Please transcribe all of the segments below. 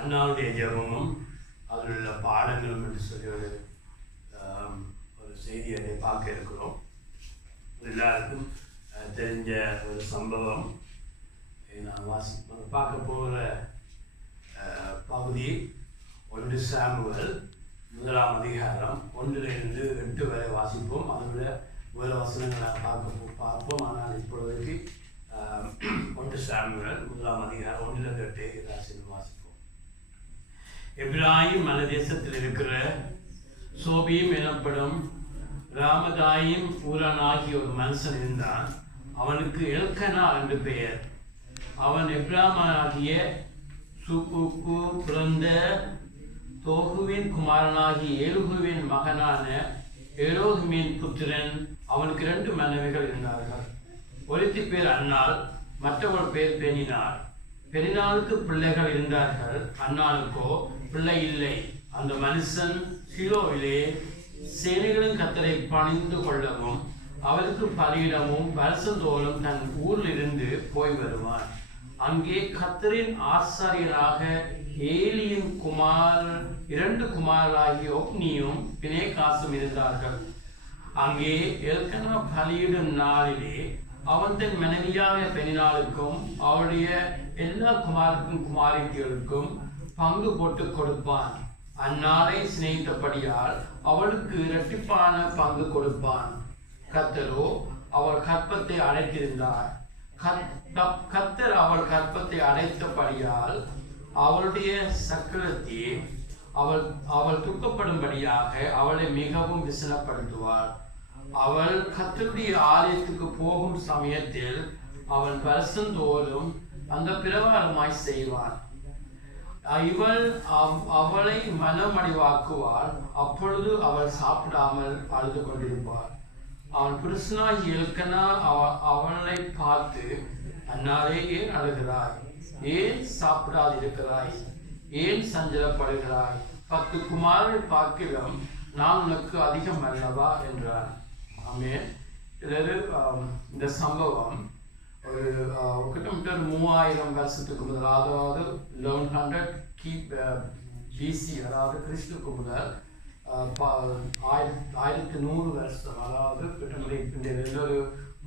அண்ணாவுடைய ஜெபமும் அதில் உள்ள பாடங்களும் என்று சொல்லி ஒரு செய்தியை பார்க்க இருக்கிறோம். எல்லாருக்கும் தெரிஞ்ச ஒரு சம்பவம். நான் பார்க்க போகிற பகுதி 1 சாமுவேல் 1ஆம் அதிகாரம் 1 to 8 வரை வாசிப்போம். அதோட வேறு வசனங்களை பார்ப்போம். ஆனால் இப்பொழுதைக்கு 1 சாமுவேல் 1ஆம் அதிகாரம் 1 to 8 வாசிப்போம். எப்ராயிம் மலைதேசத்தில் இருக்கிற சோபியும் எனப்படும் ராமதாயின் ஊரானாகிய ஒரு மனுஷன் இருந்தான். அவனுக்கு எல்கனா என்று பெயர். அவன் எப்ராமாகிய சூப்புக்கு பிறந்த தோகுவின் குமாரனாகிய ஏலுகுவின் மகனான ஏலோகுமின் புத்திரன். அவனுக்கு 2 மனைவிகள் இருந்தார்கள். ஒருத்தி பேர் அன்னாள், மற்றவர் பேர் பெனினாள். பெனினாளுக்கு பிள்ளைகள் இருந்தார்கள், அன்னாளுக்கோ பிள்ளை இல்லை. அந்த மனுஷன் சீலோவிலே சேனைகளின் கர்த்தரை பணிந்து கொள்ளவும் அவருக்கு பலியிடவும் வருஷந்தோறும் தன் ஊரில் இருந்து போய் வருவான். அங்கே கர்த்தரின் ஆசாரியராக ஏலியின் 2 குமாரராகிய ஒப்னியும் பினேகாசும் இருந்தார்கள். அங்கே எல்கனா பலியிடும் நாளிலே அவன் தன் மனைவியாக பெனினாளுக்கும் அவருடைய எல்லா குமாரிகளுக்கும் பங்கு போட்டு கொடுப்பான். அந்நாளை சிநேகித்தபடியால் அவளுக்கு இரட்டிப்பான பங்கு கொடுப்பான். கர்த்தரோ அவள் கற்பத்தை அடைத்திருந்தார். கர்த்தர் அவள் கற்பத்தை அடைத்தபடியால் அவளுடைய சக்கரத்தை அவள் துக்கப்படும்படியாக அவளை மிகவும் விசனப்படுத்துவாள். அவள் கர்த்தருடைய ஆலயத்துக்கு போகும் சமயத்தில் அவன் வருஷந்தோறும் அந்த பிரகாரமாய் செய்வான். இவள் அவளை மனமடிவாக்குவாள். அப்பொழுது அவள் சாப்பிடாமல் அழுது கொண்டிருப்பாள். அவன் புருஷனாகி எல்கனா அவளை பார்த்து, அன்னாரே, ஏன் அழுகிறாய்? ஏன் சாப்பிடாதிருக்கிறாய்? ஏன் சஞ்சலப்படுகிறாய்? 10 குமாரரை பார்க்கிலும் நான் உனக்கு அதிகம் அல்லவா என்றான். ஆமென். இந்த சம்பவம் ஒரு கிட்டத்தட்ட 3000 வருஷத்துக்கு முதல், அதாவது 1100 BC, அதாவது கிறிஸ்துக்கு முதல் 1100 வருஷம், அதாவது கிட்டத்தட்ட ஒரு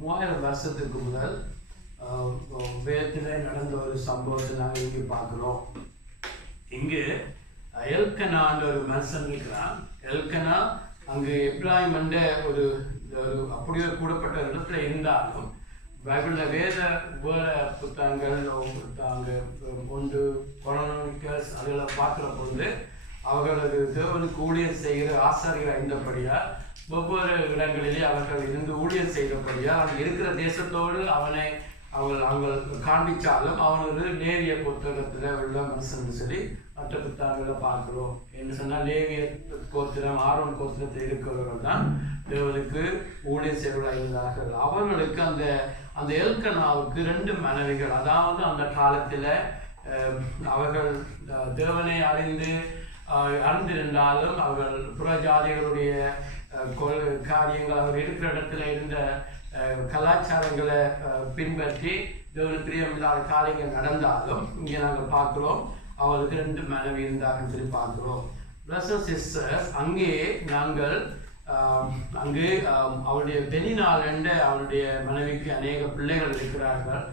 3000 வருஷத்துக்கு முதல் வேதத்தில் நடந்த ஒரு சம்பவத்தை நாங்கள் இங்கே பார்க்குறோம். இங்கு எல்கனான்ற ஒரு மனுஷன் இருக்கிறான். எல்கனா அங்கு எப்ராயிம் என்ற ஒரு அப்படியே கூடப்பட்ட இடத்துல இருந்தாலும் பைபிளில் வேத புத்தகங்கள் ஒன்று கொரோனிக்கல்ஸ் அதில் பார்க்குற பொழுது அவர்களது தேவனுக்கு ஊழியர் செய்கிற ஆசாரியாக இருந்தபடியால் ஒவ்வொரு இடங்களிலே அவர்கள் இருந்து ஊழியர் செய்தபடியால் அங்கே இருக்கிற தேசத்தோடு அவங்கள் காண்பிச்சாலும் அவன் ஒரு லேவிய புத்தகத்தில் உள்ள மனுஷன் சொல்லி மற்ற புத்தகங்களை பார்க்கிறோம். என்று சொன்னால் லேவிய கோத்திரம், ஆரோன் கோத்திரத்தில் இருக்கிறவர்கள் தான் தேவனுக்கு ஊழியர் செய்வதாக இருந்தார்கள். அவர்களுக்கு அந்த எல்கனாவுக்கு 2 மனைவிகள். அதாவது அந்த காலத்தில் அவர்கள் தேவனை அறிந்திருந்தாலும் அவர்கள் புறஜாதிகளுடைய காரியங்கள், அவர் இருக்கிற இடத்துல இருந்த கலாச்சாரங்களை பின்பற்றி தேவனுக்கு பிரியமில்லாத காரியங்கள் நடந்தாலும் இங்கே நாங்கள் பார்க்கிறோம் அவருக்கு 2 மனைவி இருந்தார்கள் சொல்லி பார்க்கிறோம். பிரதர்ஸ் சிஸ்டர்ஸ், அங்கே நாங்கள் அவருடைய பெனினாள் என்ற அவருடைய மனைவிக்கு அநேக பிள்ளைகள் இருக்கிறார்கள்.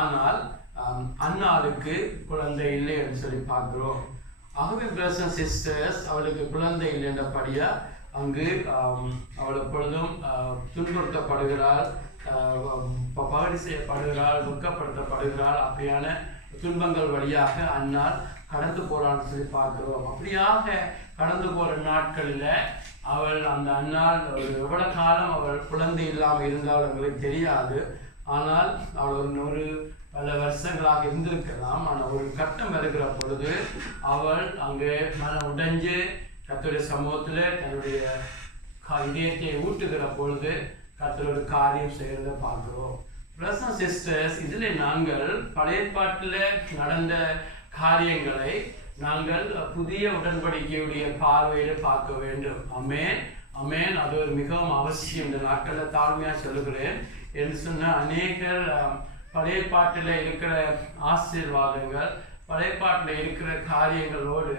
ஆனால் அன்னாளுக்கு குழந்தை இல்லை என்று சொல்லி பார்க்கிறோம். ஆகவே பிரதர்ஸ் சிஸ்டர்ஸ், அவளுக்கு குழந்தை இல்லை என்றபடியா அங்கு அவள் எப்பொழுதும் துன்புறுத்தப்படுகிறாள், பகடி செய்யப்படுகிறாள், துக்கப்படுத்தப்படுகிறாள். அப்படியான துன்பங்கள் வழியாக அன்னாள் கடந்து போறான்னு சொல்லி பார்க்கிறோம். அப்படியாக கடந்து போற நாட்களில் அவள் அந்த அன்னாள் எவ்வளவு காலம் அவள் குழந்தை இல்லாமல் இருந்தால் அவங்களுக்கு தெரியாது. ஆனால் அவள் ஒரு பல வருஷங்களாக இருந்திருக்கலாம். ஆனால் ஒரு கட்டம் வருகிற பொழுது அவள் அங்கே மனம் உடைஞ்சு கர்த்தருடைய சமூகத்தில் தன்னுடைய இதயத்தை ஊட்டுகிற பொழுது கர்த்தரோட காரியம் செய்கிறத பார்க்கிறோம். பிரதர்ஸ் சிஸ்டர்ஸ், இதில் நாங்கள் பழைய ஏற்பாட்டில் நடந்த காரியங்களை நாங்கள் புதிய உடன்படிக்கையுடைய பார்வையில் பார்க்க வேண்டும். ஆமென், ஆமென். அது ஒரு மிகவும் அவசியம். இந்த நாட்களில் தாழ்மையாக சொல்லுகிறேன். என்று சொன்ன அநேகர் பழைய ஏற்பாட்டில் இருக்கிற ஆசீர்வாதங்கள், பழைய பாட்டில் இருக்கிற காரியங்களோடு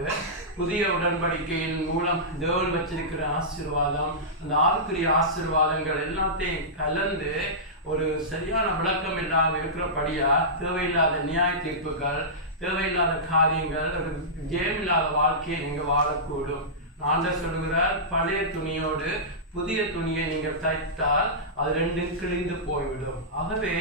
புதிய உடன்படிக்கையின் மூலம் தேவன் வச்சிருக்கிற ஆசீர்வாதம், அந்த ஆவிக்குரிய ஆசீர்வாதங்கள் எல்லாத்தையும் கலந்து ஒரு சரியான விளக்கம் இல்லாமல் இருக்கிறபடியா தேவையில்லாத நியாய தீர்ப்புகள், தேவையில்லாத காரியங்கள், ஒரு ஜெயமில்லாத வாழ்க்கையை நீங்க வாழக்கூடும். ஆண்டவர் சொல்லுகிறார், பழைய துணியோடு புதிய துணியை நீங்கள் தைத்தால் அது ரெண்டும் கிழிந்து போய்விடும். ஆகவே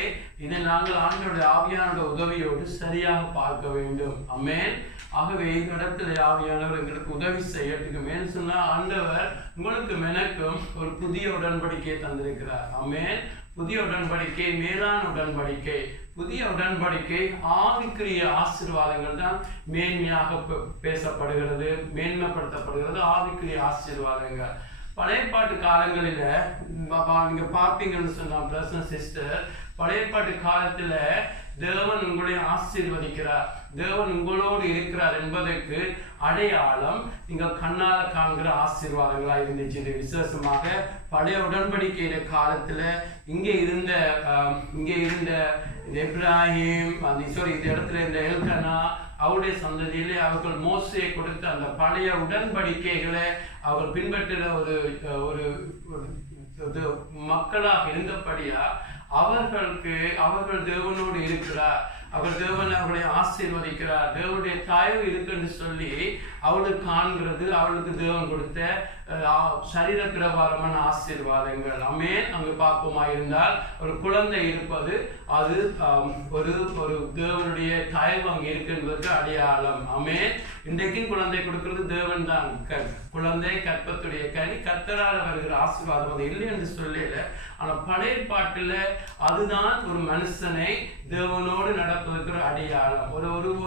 இதை நாங்கள் ஆண்டவருடைய ஆவியானோட உதவியோடு சரியாக பார்க்க வேண்டும். ஆமென். ஆகவே இந்த இடத்துல ஆவியானவர் எங்களுக்கு உதவி செய்யறதுக்கு மேல் சொன்னா ஆண்டவர் உங்களுக்கு எனக்கும் ஒரு புதிய உடன்படிக்கையை தந்திருக்கிறார். ஆமென். புதிய உடன்படிக்கை மேலான உடன்படிக்கை. புதிய உடன்படிக்கை ஆவிக்குரிய ஆசீர்வாதங்கள் தான் மேன்மையாக பேசப்படுகிறது, மேன்மைப்படுத்தப்படுகிறது. ஆவிக்குரிய ஆசீர்வாதங்கள் பழைய பாட்டு காலங்களில நீங்க பார்ப்பீங்கன்னு சொன்னா பிரதர்ஸ் சிஸ்டர், பழைய பாட்டு காலத்துல தேவன் உங்களை ஆசீர்வதிக்கிறார், தேவன் உங்களோடு இருக்கிறார் என்பதற்கு அடையாளம் நீங்கள் கண்ணால காண்கிற ஆசீர்வாதங்களா இருந்துச்சு. விசேஷமாக பழைய உடன்படிக்கையில காலத்துல இங்கே இருந்த எப்ராஹிம், இந்த இடத்துல இருந்த எல்கனா, அவருடைய சந்ததியிலே அவர்கள் மோசையை கொடுத்த அந்த பழைய உடன்படிக்கைகளை அவர்கள் பின்பற்றுகிற ஒரு மக்களாக இருந்தபடியா அவர்கள் தேவனோடு இருக்கிறார், தேவன் அவர்களை ஆசீர்வதிக்கிறார், தேவனுடைய தயவு இருக்குன்னு சொல்லி அவளுக்கு காண்கிறது அவளுக்கு தேவன் கொடுத்த சரீர பிரகாரமான ஆசீர்வாதங்கள். ஆமென். அங்கு பார்ப்போமா இருந்தால் ஒரு குழந்தை இருப்பது அது ஒரு தேவனுடைய தயவு அங்கே இருக்குன்றதுக்கு அடையாளம். ஆமென். இன்றைக்கும் குழந்தை கொடுக்கிறது தேவன் தான். குழந்தை கற்பத்துடைய கனி, கர்த்தரால் வருகிற ஆசீர்வாதம் அது இல்லை என்று சொல்லல. ஆனால் பழைய பாட்டுல அதுதான் ஒரு மனுஷனை தேவனோடு நடப்பதற்கு ஒரு அடையாளம்.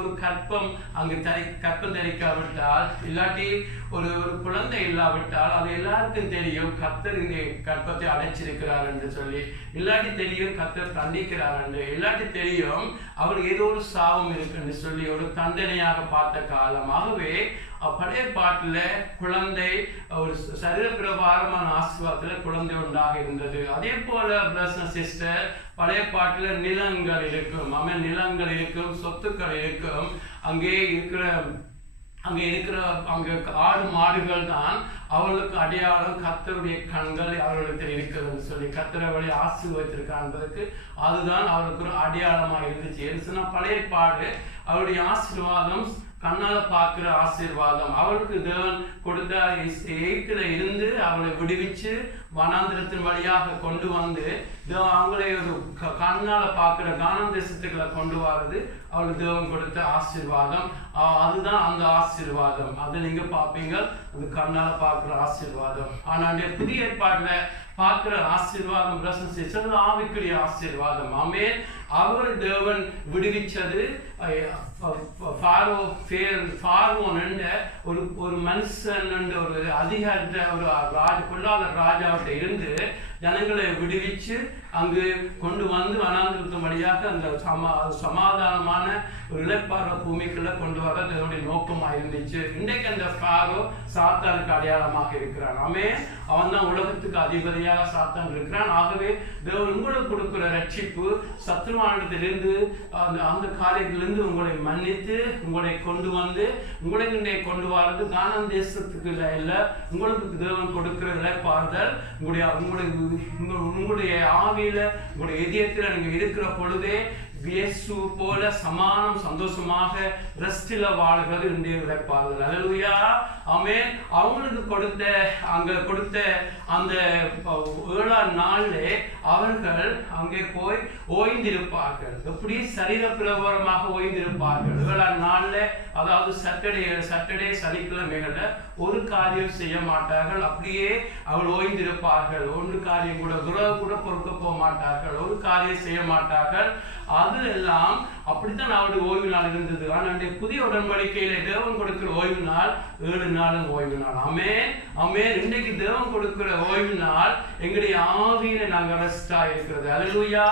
ஒரு கற்பம் அங்கு கற்பம் தரிக்காவிட்டால், இல்லாட்டி ஒரு குழந்தை இல்லாவிட்டால் அது எல்லாருக்கும் தெரியும் கர்த்தர் இந்த கற்பத்தை அடைச்சிருக்கிறார் என்று சொல்லி, இல்லாட்டி தெரியும் கர்த்தர் தண்டிக்கிறார் என்று, இல்லாட்டி தெரியும் அவருக்கு ஏதோ ஒரு சாபம் இருக்கு என்று சொல்லி ஒரு தண்டனையாக பார்த்த காலம். ஆகவே பழைய பாட்டுல குழந்தை ஒரு சரீர பிரகாரமான ஆசீர்வாதத்துல குழந்தை உண்டாக இருந்தது. அதே போல பிரதர்ஸ் சிஸ்டர், பழைய பாட்டுல நிலங்கள் இருக்கும், நிலங்கள் இருக்கும், சொத்துக்கள் இருக்கும். அங்கே இருக்கிற ஆடு மாடுகள் தான் அவர்களுக்கு அடையாளம். கர்த்தருடைய கண்கள் அவர்களுக்கு இருக்கிறதுன்னு சொல்லி கர்த்தர் அவளை ஆசீர்வதித்திருக்கான்றதுக்கு அதுதான் அவருக்கு ஒரு அடையாளமா இருந்துச்சு. எதுனா பழைய பாடு அவருடைய ஆசீர்வாதம், கண்ணால பார்க்கிற ஆசீர்வாதம். அவளுக்கு தேவன் கொடுத்த எகிப்தில இருந்து அவளை விடுவிச்சு வனாந்திரத்தின் வழியாக கொண்டு வந்து அவங்களை ஒரு கண்ணால பார்க்கிற கானான் தேசத்துக்களை கொண்டு வர்றது அவளுக்கு தேவன் கொடுத்த ஆசீர்வாதம். அதுதான் அந்த ஆசீர்வாதம். அதை நீங்க பார்ப்பீங்க, அது கண்ணால பார்க்கிற ஆசீர்வாதம். ஆனா புதிய ஏற்பாட்டுல பார்க்கிற ஆசீர்வாதம் பிரசன்ஸ் ஆவிக்குரிய ஆசீர்வாதம். ஆமென். அவர் தேவன் விடுவிச்சது பார்வோன் என்ற ஒரு மனுஷன் என்ற ஒரு அதிகாரத்தை ஒரு பொல்லாத ராஜாவிட்ட இருந்து ஜனங்களை விடுவிச்சு அங்கு கொண்டு வந்து வனாந்திரத்தின் வழியாக அந்த சமாதானமான ஒரு இளைப்பாற பூமிக்குள்ள கொண்டு வர அதனுடைய நோக்கமாக இருந்துச்சு. இன்றைக்கு அந்த ஃபாரோ சாத்தானுக்கு அடையாளமாக இருக்கிறான். அவன் தான் உலகத்துக்கு அதிபதியாக சாத்தான் இருக்கிறான். ஆகவே தேவன் உங்களுக்கு கொடுக்கிற ரட்சிப்பு சத்துருவானத்திலிருந்து அந்த காரியத்திலிருந்து உங்களை மன்னித்து உங்களை கொண்டு வந்து உங்களை கொண்டு வர்றது கானான் தேசத்துக்கு இல்லை. உங்களுக்கு தேவன் கொடுக்கிற இளைப்பாறுதல் உங்களுடைய ஆவியில உங்களுடைய இதயத்துல நீங்க இருக்கிற பொழுதே இயேசு போல சமானம் சந்தோஷமாக ரெஸ்டில வாழ்கிறது இன்றைய இளைப்பாறுதல். அல்லேலூயா. ஆமென். அவங்களுக்கு கொடுத்த அந்த 7ஆம் நாள்ல அவர்கள் அங்கே போய் ஓய்ந்திருப்பார்கள். எப்படி? சரீர பிரகாரமாக ஓய்ந்திருப்பார்கள். 7ஆம் நாள்ல, அதாவது சட்டர்டே சனிக்கிழமைகள்ல ஒரு காரியம் செய்ய மாட்டார்கள். அப்படியே அவள் ஓய்ந்திருப்பார்கள். ஒன்று காரியம் கூட பொறுக்க போக மாட்டார்கள். ஒரு காரியம் செய்ய மாட்டார்கள். அது எல்லாம் அப்படித்தான் அவருடைய ஓய்வு நாள் இருந்தது. ஆனால் புதிய உடன்படிக்கையில தேவன் கொடுக்கிற ஓய்வு நாள் 7 நாளும் ஓய்வு நாள். ஆமென். ஆமென். இன்றைக்கு தேவன் கொடுக்கிற ஓய்வு நாள் எங்களுடைய ஆவியில நாங்கள் ரெஸ்டா இருக்கிறது. அல்லேலூயா.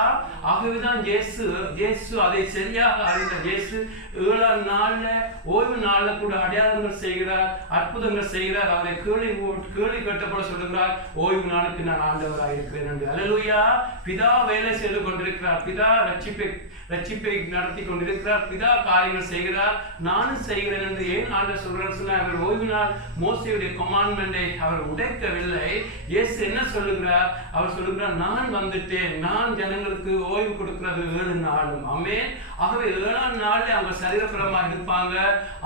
ஆகவேதான் இயேசு அதை சரியாக அறிந்த இயேசு 7ஆம் நாள்ல ஓய்வு நாள்ல கூட அடையாளங்கள் செய்கிறார், அற்புதங்கள் செய்கிறார். அவரை கேள்வி கேட்டபோல சொல்லுகிறார், ஓய்வு நாளுக்கு நான் ஆண்டவராக இருக்கிறேன் என்று. அல்லேலூயா. பிதா வேலை செய்து கொண்டிருக்கிறார். பிதா ரட்சிப்பை நடத்தி கொண்டிருக்கிறார். பிதா காரியங்கள் செய்கிறார், நானும் செய்கிறேன் என்று ஏன் ஆண்டவர் சொல்றார் சொன்னா, அவர் ஓய்வு நாள் மோசேயுடைய கமாண்ட்மெண்டை அவர் உடைக்கவில்லை. இயேசு என்ன சொல்லுகிறார்? அவர் சொல்லுகிறார், நான் வந்துட்டேன், நான் ஜனங்களுக்கு ஓய்வு கொடுக்கிறது 7 நாளும். ஆமென். ஆகவே 7ஆம் நாள்ல அவங்க சரீரபரமா இருப்பாங்க.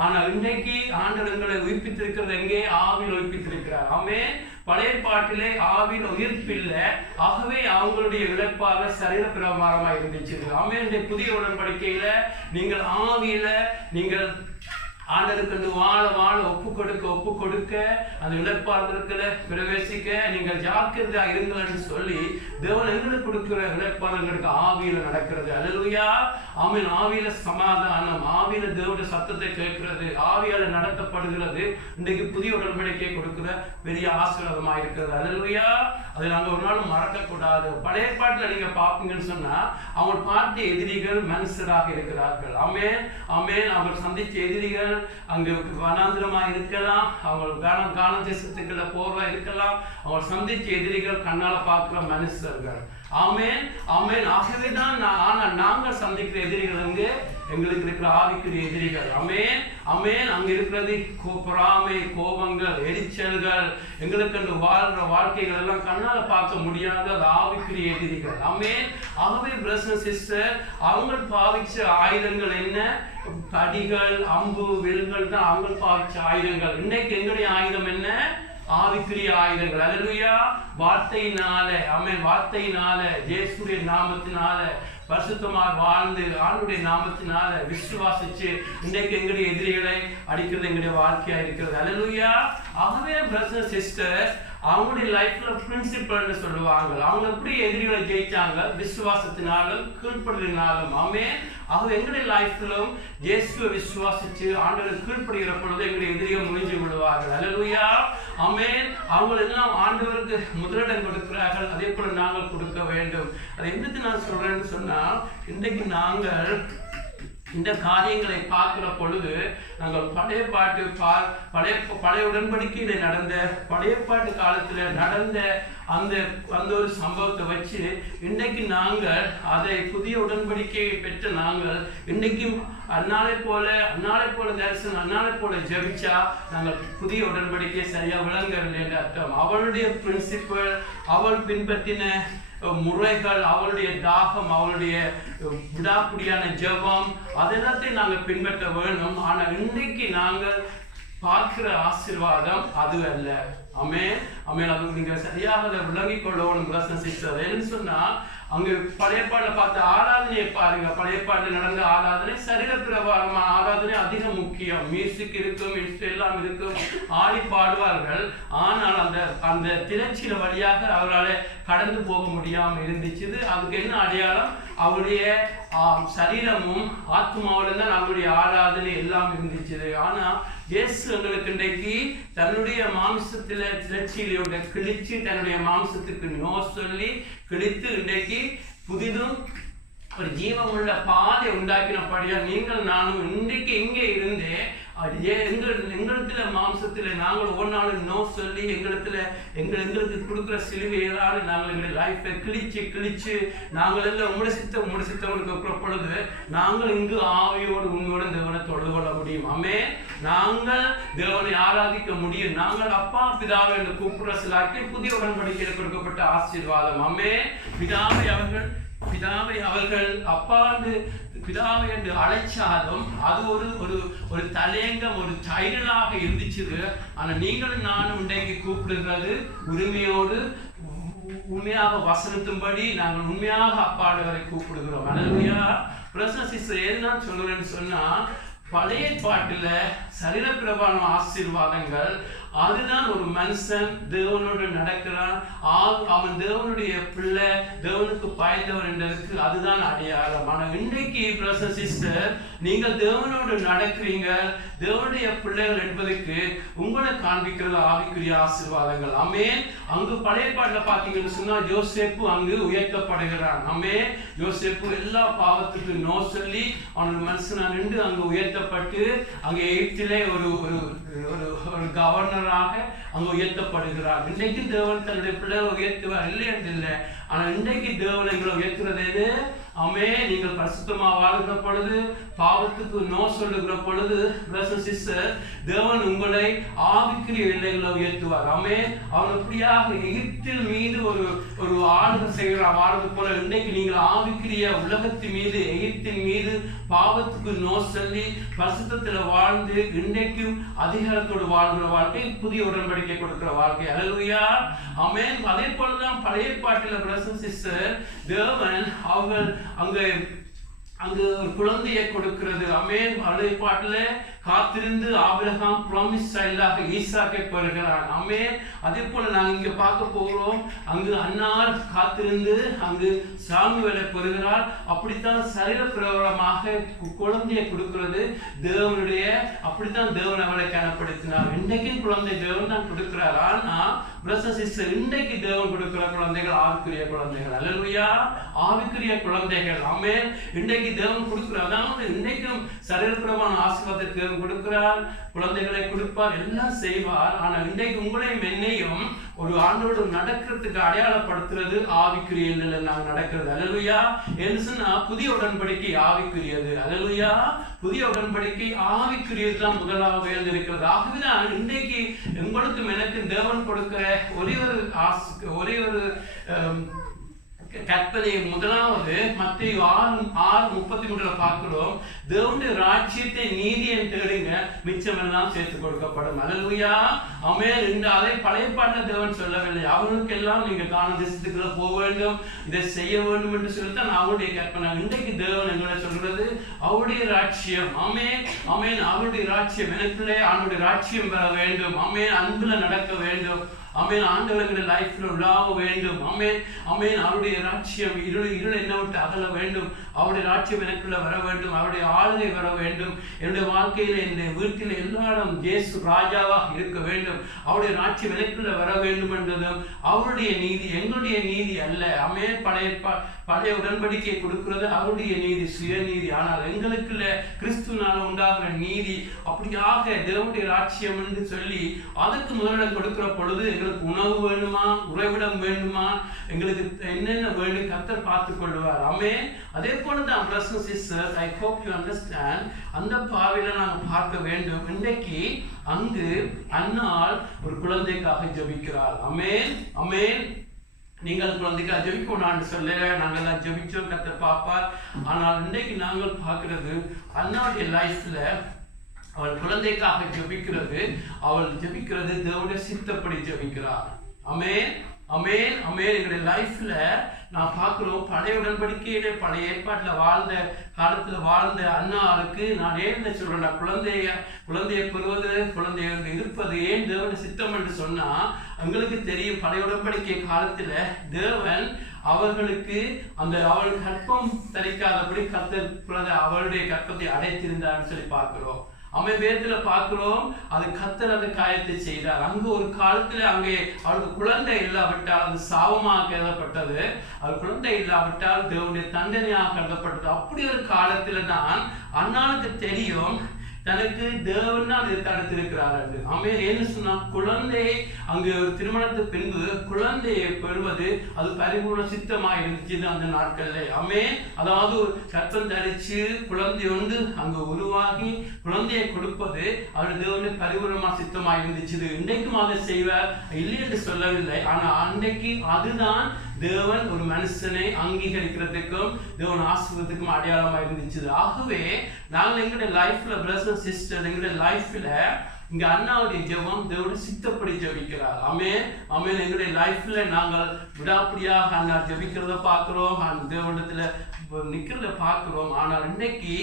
ஆனால் இன்னைக்கு ஆண்டவர்களை உயிர்ப்பித்திருக்கிறது எங்கே? ஆவியில் உயிர்ப்பித்திருக்கிறார். ஆமென். பழைய பாட்டிலே ஆவியில் உயிர்ப்பில்லை, ஆகவே அவங்களுடைய இழப்பாக சரீர பிரமாணமா இருந்துச்சு. ஆமென். புதிய உடன்படிக்கையில நீங்கள் ஆவியில நீங்கள் ஆண்டவருக்கு வாழ ஒப்பு கொடுக்க அந்த இழப்பாளர்களை பிரவேசிக்க நீங்கள் ஜாக்கிரதையா இருங்கள் என்று சொல்லி தேவன் எங்களுக்கு கொடுக்கிற இழப்பாளர்களுக்கு ஆவியில நடக்கிறது. அல்லேலூயா. ஆமென். ஆவியில சமாதானம், ஆவியில தேவனுடைய சத்தத்தை கேட்கிறது, ஆவியால நடத்தப்படுகிறது. இன்றைக்கு புதிய உடன்படிக்கை கொடுக்கிற பெரிய ஆசீர்வாதமா இருக்கிறது. அல்லேலூயா. அதை நாங்கள் ஒரு நாளும் மறக்க கூடாது. பழைய பாட்டில் நீங்க பார்ப்பீங்கன்னு சொன்னா அவங்க பார்த்த எதிரிகள் மனுஷராக இருக்கிறார்கள். ஆமென். ஆமென். அவங்க சந்திச்ச எதிரிகள் அங்கு வனாந்திரமா இருக்கலாம், அவங்க காண தேசத்துக்குள்ள போறா இருக்கலாம். அவங்க சந்திச்ச எதிரிகள் கண்ணால பார்க்கிற மனுஷர்கள். ஆமென். ஆமென். ஆகவேதான் நாங்கள் சந்திக்கிற எதிரிகள் எங்களுக்கு இருக்கிற ஆவிக்குரிய எதிரிகள். ஆமென். ஆமென். அங்க இருக்கிறது பொறாமை, கோபங்கள், எரிச்சல்கள், எங்களுக்கு அந்த வாழ்ற வாழ்க்கைகள் எல்லாம் கண்ணால பார்க்க முடியாத அது ஆவிக்குரிய எதிரிகள். ஆமென். ஆகவே பிரதர்ஸ் சிஸ்டர், அவங்க பாவிச்ச ஆயுதங்கள் என்ன? கடிகள், அம்பு, வில்கள் தான் அவங்க பாவிச்ச ஆயுதங்கள். இன்னைக்கு எங்களுடைய ஆயுதம் என்ன? ஆவிக்குரிய ஆயுதங்கள். அல்லேலூயா. வார்த்தையினால, ஆமென், வார்த்தையினால, இயேசுவின் நாமத்தினால பரிசுத்தமாக வாழ்ந்து ஆண்டவருடைய நாமத்தினால விசுவாசிச்சு இன்றைக்கு எங்களுடைய எதிரிகளை அடிக்கிறது எங்களுடைய வாழ்க்கையா இருக்கிறது. அல்லேலூயா. ஆகவே பிரதர்ஸ் சிஸ்டர், அவங்களுடைய லைஃப்ல பிரின்சிபல்னு சொல்லுவாங்க. அவங்க எப்படி எதிரிகளை ஜெயிச்சாங்க? விசுவாசத்தினாலும் கீழ்ப்படுறதுனாலும். ஆமென். ஆகவே எங்களுடைய லைஃப்லும் இயேசுவை விசுவாசிச்சு ஆண்டவருக்கு கீழ்ப்படுகிற பொழுது எங்களுடைய எதிரிகள் முடிஞ்சு விடுவார்கள். அல்லேலூயா. ஆமென். அவங்க எல்லாம் ஆண்டவருக்கு முதலிடம் கொடுக்கிறார்கள், அதே போல நாங்கள் கொடுக்க வேண்டும். அது என்னது நான் சொல்றேன்னு சொன்னா, இன்றைக்கு நாங்கள் இந்த காரியங்களை பார்க்கிற பொழுது நாங்கள் பழைய பாட்டு பழைய உடன்படிக்கையில நடந்த பழைய பாட்டு காலத்துல நடந்த அந்த ஒரு சம்பவத்தை வச்சு இன்னைக்கு நாங்கள் அதை புதிய உடன்படிக்கையை பெற்ற நாங்கள் இன்னைக்கும் அன்னாலை போல தரிசனம், அன்னாலை போல ஜெபிச்சா நாங்கள் புதிய உடன்படிக்கையை சரியா விளங்கவில்லை என்று அர்த்தம். அவளுடைய பிரின்சிபல், அவள் பின்பற்றின முறைகள், அவளுடைய தாகம், அவளுடைய விடாக்குடியான ஜெபம், அதெல்லாத்தையும் நாங்கள் பின்பற்ற வேண்டும். ஆனால் இன்னைக்கு நாங்கள் பார்க்கிற ஆசீர்வாதம் அது அல்ல. ஆமென். ஆமென். அது நீங்க சரியாக அதை விளங்கிக் கொள்ளணும் பிரதர்ஸ் சிஸ்டர். என்ன சொன்னா, அங்க பழைய பாடல பார்த்த ஆராதனையை பாருங்க. பழைய பாடல நடந்த ஆராதனை சரீர பிரகாரமான ஆராதனை அதிகம் முக்கியம். மியூசிக் இருக்கும், எல்லாம் இருக்கும், ஆடி பாடுவார்கள். ஆனால் அந்த திரைச்சீல வழியாக அவர்களால் கடந்து போக முடியாம இருந்துச்சு. அதுக்கு என்ன அடையாளம்? அவருடைய சரீரமும் ஆத்மாவில தான் அவருடைய ஆராதனை எல்லாம் இருந்துச்சு. ஆனா இயேசு எங்களுக்கு இன்றைக்கு தன்னுடைய மாம்சத்துல திரைச்சீலையோட கிழிச்சு தன்னுடைய மாம்சத்துக்கு நோ சொல்லி கிழித்து இன்றைக்கு புதிதும் ஒரு ஜீவமுள்ள பாதை உண்டாக்கினபடியா நீங்கள் நானும் இன்றைக்கு இங்கே இருந்தே எங்களிடத்துல மாம்சத்துல நாங்கள் ஒவ்வொரு நாளும் நோ சொல்லி எங்களுக்கு கொடுக்குற சிலுவையிலான நாங்கள் எங்களுடைய லைஃபை கிழிச்சு நாங்கள் எல்லாம் உங்களுடைய சித்தம் இருக்கிற பொழுது நாங்கள் இங்கு ஆவியோடு உண்மையோடு தேவனை தொடர்பு கொள்ள முடியும். ஆமென். நாங்கள் தேவனை ஆராதிக்க முடியும். நாங்கள் அப்பா பிதாவை என்று கூப்பிடுற சிலாக்கி புதிய உடன்படிக்கையில் கொடுக்கப்பட்ட ஆசீர்வாதம். ஆமென். பிதாவை அவர்கள் அப்பா பிதாவை என்று அழைச்சாலும் அது ஒரு தலையங்கம், ஒரு டைட்டிலாக இருந்துச்சு. ஆனா நீங்களும் நானும் இன்றைக்கு கூப்பிடுகிறது உரிமையோடு உண்மையாக வசனத்தின்படி நாங்கள் உண்மையாக அப்பாடுவரை கூப்பிடுகிறோம். அல்லேலூயா. பிரதர்ஸ் சிஸ்டர், ஏன்னா சொல்றேன்னு சொன்னா, பழைய பாட்டுல சரீரப்பிரபான ஆசீர்வாதங்கள் அதுதான் ஒரு மனுஷன் தேவனோடு நடக்கிறான், அவன் தேவனுடைய பிள்ளை, தேவனுக்கு பாய்ந்தவன் என்றதுக்கு அதுதான் அடையாளம். ஆனால் இன்றைக்கு பிரதர்ஸ் சிஸ்டர், நீங்கள் தேவனோடு நடக்கிறீங்க, தேவனுடைய பிள்ளைகள் என்பதற்கு உங்களை காண்பிக்கிறது ஆவிக்குரிய ஆசீர்வாதங்கள். ஆமென். அங்கு பழைய பாட்டில் பார்த்தீங்கன்னு சொன்னா யோசேப்பு அங்கு உயர்த்தப்படுகிறான். ஆமென். யோசேப்பு எல்லா பாவத்துக்கு நோ சொல்லி அவன் மனுஷனா நின்று அங்கு உயர்த்தப்பட்டு அங்கே எகிப்திலே ஒரு கவர்னர் அங்க உயர்த்தப்படுகிறார். இன்றைக்கு தேவன் தன்னுடைய பிள்ளைகளை உயர்த்துவார் இல்லை என்று இல்லை. ஆனா இன்றைக்கு தேவன் எங்களை உயர்த்துறது எது? ஆமே நீங்கள் பரிசுத்தமா வாழ்கிற பொழுது, பாவத்துக்கு நோ சொல்லுகிற பொழுது, தேவன் உங்களை ஆவிக்குரிய எல்லைகளை உயர்த்துவார். ஆமே அவன் எப்படியாக எகிப்தில் மீது ஒரு ஆளுகை செய்கிறார் வாழ்வது போல இன்றைக்கு நீங்கள் ஆவிக்குரிய உலகத்தின் மீது, எகிப்தின் மீது பாவத்துக்கு நோ சொல்லி பரிசுத்தத்துல வாழ்ந்து இன்றைக்கும் அதிகாரத்தோடு வாழ்கிற வாழ்க்கை, புதிய உடன்படிக்கை கொடுக்கிற வாழ்க்கை. அல்லேலூயா, ஆமென். அதே போலதான் பழைய பாட்டில் பிரதர்ஸ் சிஸ்டர், தேவன் அவர்கள் அங்கு ஒரு குழந்தையை கொடுக்கிறது. ஆமென். பழைய பாட்டில் காத்திருந்து ஆபிரகாம் ப்ராமிஸ் சைல்டாக ஈசாக்கை பெறுகிறான். ஆமென். அதே போல நாங்கள் இங்க பார்க்க போகிறோம், அங்கு அன்னாள் காத்திருந்து அங்கு சாமுவேலை பெறுகிறார். அப்படித்தான் சரீர பிரகாரமாக குழந்தையை கொடுக்கிறது தேவனுடைய, அப்படித்தான் தேவன் அவளை கனப்படுத்தினார். இன்றைக்கும் குழந்தை தேவன் தான் கொடுக்கிறார். ஆனா பிரதர்ஸ் சிஸ்டர், இன்றைக்கு தேவன் கொடுக்கிற குழந்தைகள் ஆவிக்குரிய குழந்தைகள். அல்லேலூயா, ஆவிக்குரிய குழந்தைகள். ஆமென். இன்றைக்கு தேவன் கொடுக்கிறார். அதாவது இன்றைக்கும் சரீரப்பிரமான ஆசீர்வாதத்தை தேவன் கொடுக்கிறார், குழந்தைகளை கொடுப்பார், எல்லாம் செய்வார். ஆனா இன்றைக்கு உங்களையும் என்னையும் ஒரு ஆண்டோடு நடக்கிறதுக்கு அடையாளப்படுத்துறது ஆவிக்குரிய நிலையில் நாங்கள் நடக்கிறது. அல்லேலூயா. என்று சொன்னா புதிய உடன்படிக்கை ஆவிக்குரியது. அல்லேலூயா, புதிய உடன்படிக்கை ஆவிக்குரியது தான் முதலாக இருக்கிறது. ஆகவேதான் இன்றைக்கு உங்களுக்கும் எனக்கு தேவன் கொடுக்கிற ஒரே ஒரு கற்பனை முதலாவது மத்தேயு 6:33 பார்க்கிறோம், தேவனுடைய ராஜ்யத்தை நீதியை தேடுங்க, மிச்சமெல்லாம் சேர்த்து கொடுக்கப்படும். அல்லேலூயா, ஆமென். அதை பழைய பாட்டில் தேவன் சொல்லவில்லை, அவர்களுக்கெல்லாம் நீங்க காணும் தேசத்துக்குள்ள போக வேண்டும், இதை செய்ய வேண்டும் என்று சொல்லித்தான் அவருடைய கற்பனை. இன்றைக்கு தேவன் எங்களை சொல்றது அவருடைய ராஜ்யம். ஆமென், ஆமென். அவருடைய ராஜ்யம் எனக்குள்ளே அவருடைய ராஜ்யம் பெற வேண்டும். ஆமென். அன்புல நடக்க வேண்டும். ஆமென். ஆண்டவர்களுடைய லைஃப்ல உலாவ வேண்டும். ஆமென், ஆமென். அவருடைய ராஜ்யம் இருள் என்ன விட்டு அகல வேண்டும். அவருடைய ராஜ்யம் எனக்குள்ள வர வேண்டும். அவருடைய ஆளுகை வர வேண்டும். என்னுடைய வாழ்க்கையில, என்னுடைய வீட்டில் எல்லாரும் இயேசு ராஜாவாக இருக்க வேண்டும். அவருடைய ராஜ்யம் எனக்குள்ள வர வேண்டும் என்றதும் அவருடைய நீதி, எங்களுடைய நீதி அல்ல. ஆமென். பழைய உடன்படிக்கை கொடுக்கிறது அவருடைய நீதி, சுயநீதி. ஆனால் எங்களுக்குள்ள கிறிஸ்துனால உண்டாகிற நீதி, அப்படியாக தேவனுடைய ராஜ்யம் என்று சொல்லி அதுக்கு முதலிடம் கொடுக்கிற பொழுது எங்களுக்கு உணவு வேண்டுமா, உறைவிடம் வேண்டுமா, எங்களுக்கு என்னென்ன வேண்டும் கர்த்தர் பார்த்துக் கொள்வார். ஆமென். அதே போலதான் brothers sisters, I hope you understand. அந்த பார்வையில நாங்கள் பார்க்க வேண்டும். இன்றைக்கு அங்கு அன்னாள் ஒரு குழந்தைக்காக ஜெபிக்கிறார். ஆமென், ஆமென். நீங்கள் குழந்தைக்காக ஜெபிக்கணும்னு சொல்ல நாங்கள் ஜெபிச்சோம், கர்த்தர் பார்ப்பார். ஆனால் இன்றைக்கு நாங்கள் பார்க்கிறது அன்னாவுடைய லைஃப்ல அவள் குழந்தைக்காக ஜெபிக்கிறது, அவள் ஜெபிக்கிறது தேவனுடைய சித்தப்படி ஜெபிக்கிறார். ஆமென், ஆமென், ஆமென். எங்களுடைய லைஃப்ல நான் பார்க்கிறோம், பழைய உடன்படிக்கையிலே பழைய ஏற்பாட்டில் வாழ்ந்த காலத்துல வாழ்ந்த அன்னாருக்கு நான் ஏன் சொல்றேன், குழந்தையை பெறுவது, குழந்தைய இருப்பது ஏன் தேவனுடைய சித்தம் என்று சொன்னா, உங்களுக்கு தெரியும் பழைய உடன்படிக்கை காலத்துல தேவன் அவர்களுக்கு அவள் கற்பம் தரிக்காதபடி கர்த்தர் அவளுடைய கற்பத்தை அடைத்திருந்தார்னு சொல்லி பார்க்கிறோம். வேதத்துல பார்க்கிறோம், அது கர்த்தர் அந்த காரியத்தை செய்தார். அங்கு ஒரு காலத்துல அங்கே அவளுக்கு குழந்தை இல்லாவிட்டால் அது சாபமாக கருதப்பட்டது. அவள் குழந்தை இல்லாவிட்டால் தேவனுடைய தண்டனையாக கருதப்பட்டது. அப்படி ஒரு காலத்துல தான் அன்னாளுக்கு தெரியும் தனக்கு தேவன் தான் இதை தடுத்திருக்கிறார் என்று. ஆமென். என்ன சொன்னா, குழந்தையை அங்கு ஒரு திருமணத்துக்கு பின்பு குழந்தையை பெறுவது அது பரிபூர்ண சித்தமாக இருந்துச்சு அந்த நாட்கள்ல. ஆமென். அதாவது கர்த்தர் தரிச்சு குழந்தை ஒன்று அங்கு உருவாகி குழந்தையை கொடுப்பது அவர் தேவனுடைய பரிபூர்ணமா சித்தமாக இருந்துச்சு. இன்றைக்கும் அதை செய்வார் இல்லை என்று சொல்லவில்லை. ஆனா அன்றைக்கு அதுதான் தேவன் ஒரு மனுஷனை அங்கீகரிக்கிறதுக்கும் தேவன் ஆசீர்வாதத்துக்கும் அடையாளமா இருந்துச்சு. ஆகவே நாங்கள் எங்களுடைய லைஃப்ல பிரதர்ஸ் சிஸ்டர், எங்களுடைய லைஃப்ல இங்க அண்ணாவுடைய ஜெபம் தேவனுடைய சித்தப்படி ஜெபிக்கிறார். ஆமென், ஆமென். எங்களுடைய லைஃப்ல நாங்கள் விடாப்படியாக அண்ணா ஜெபிக்கிறத பார்க்கிறோம், தேவனிடத்துல நிக்கிறத பார்க்கிறோம். ஆனால் இன்னைக்கு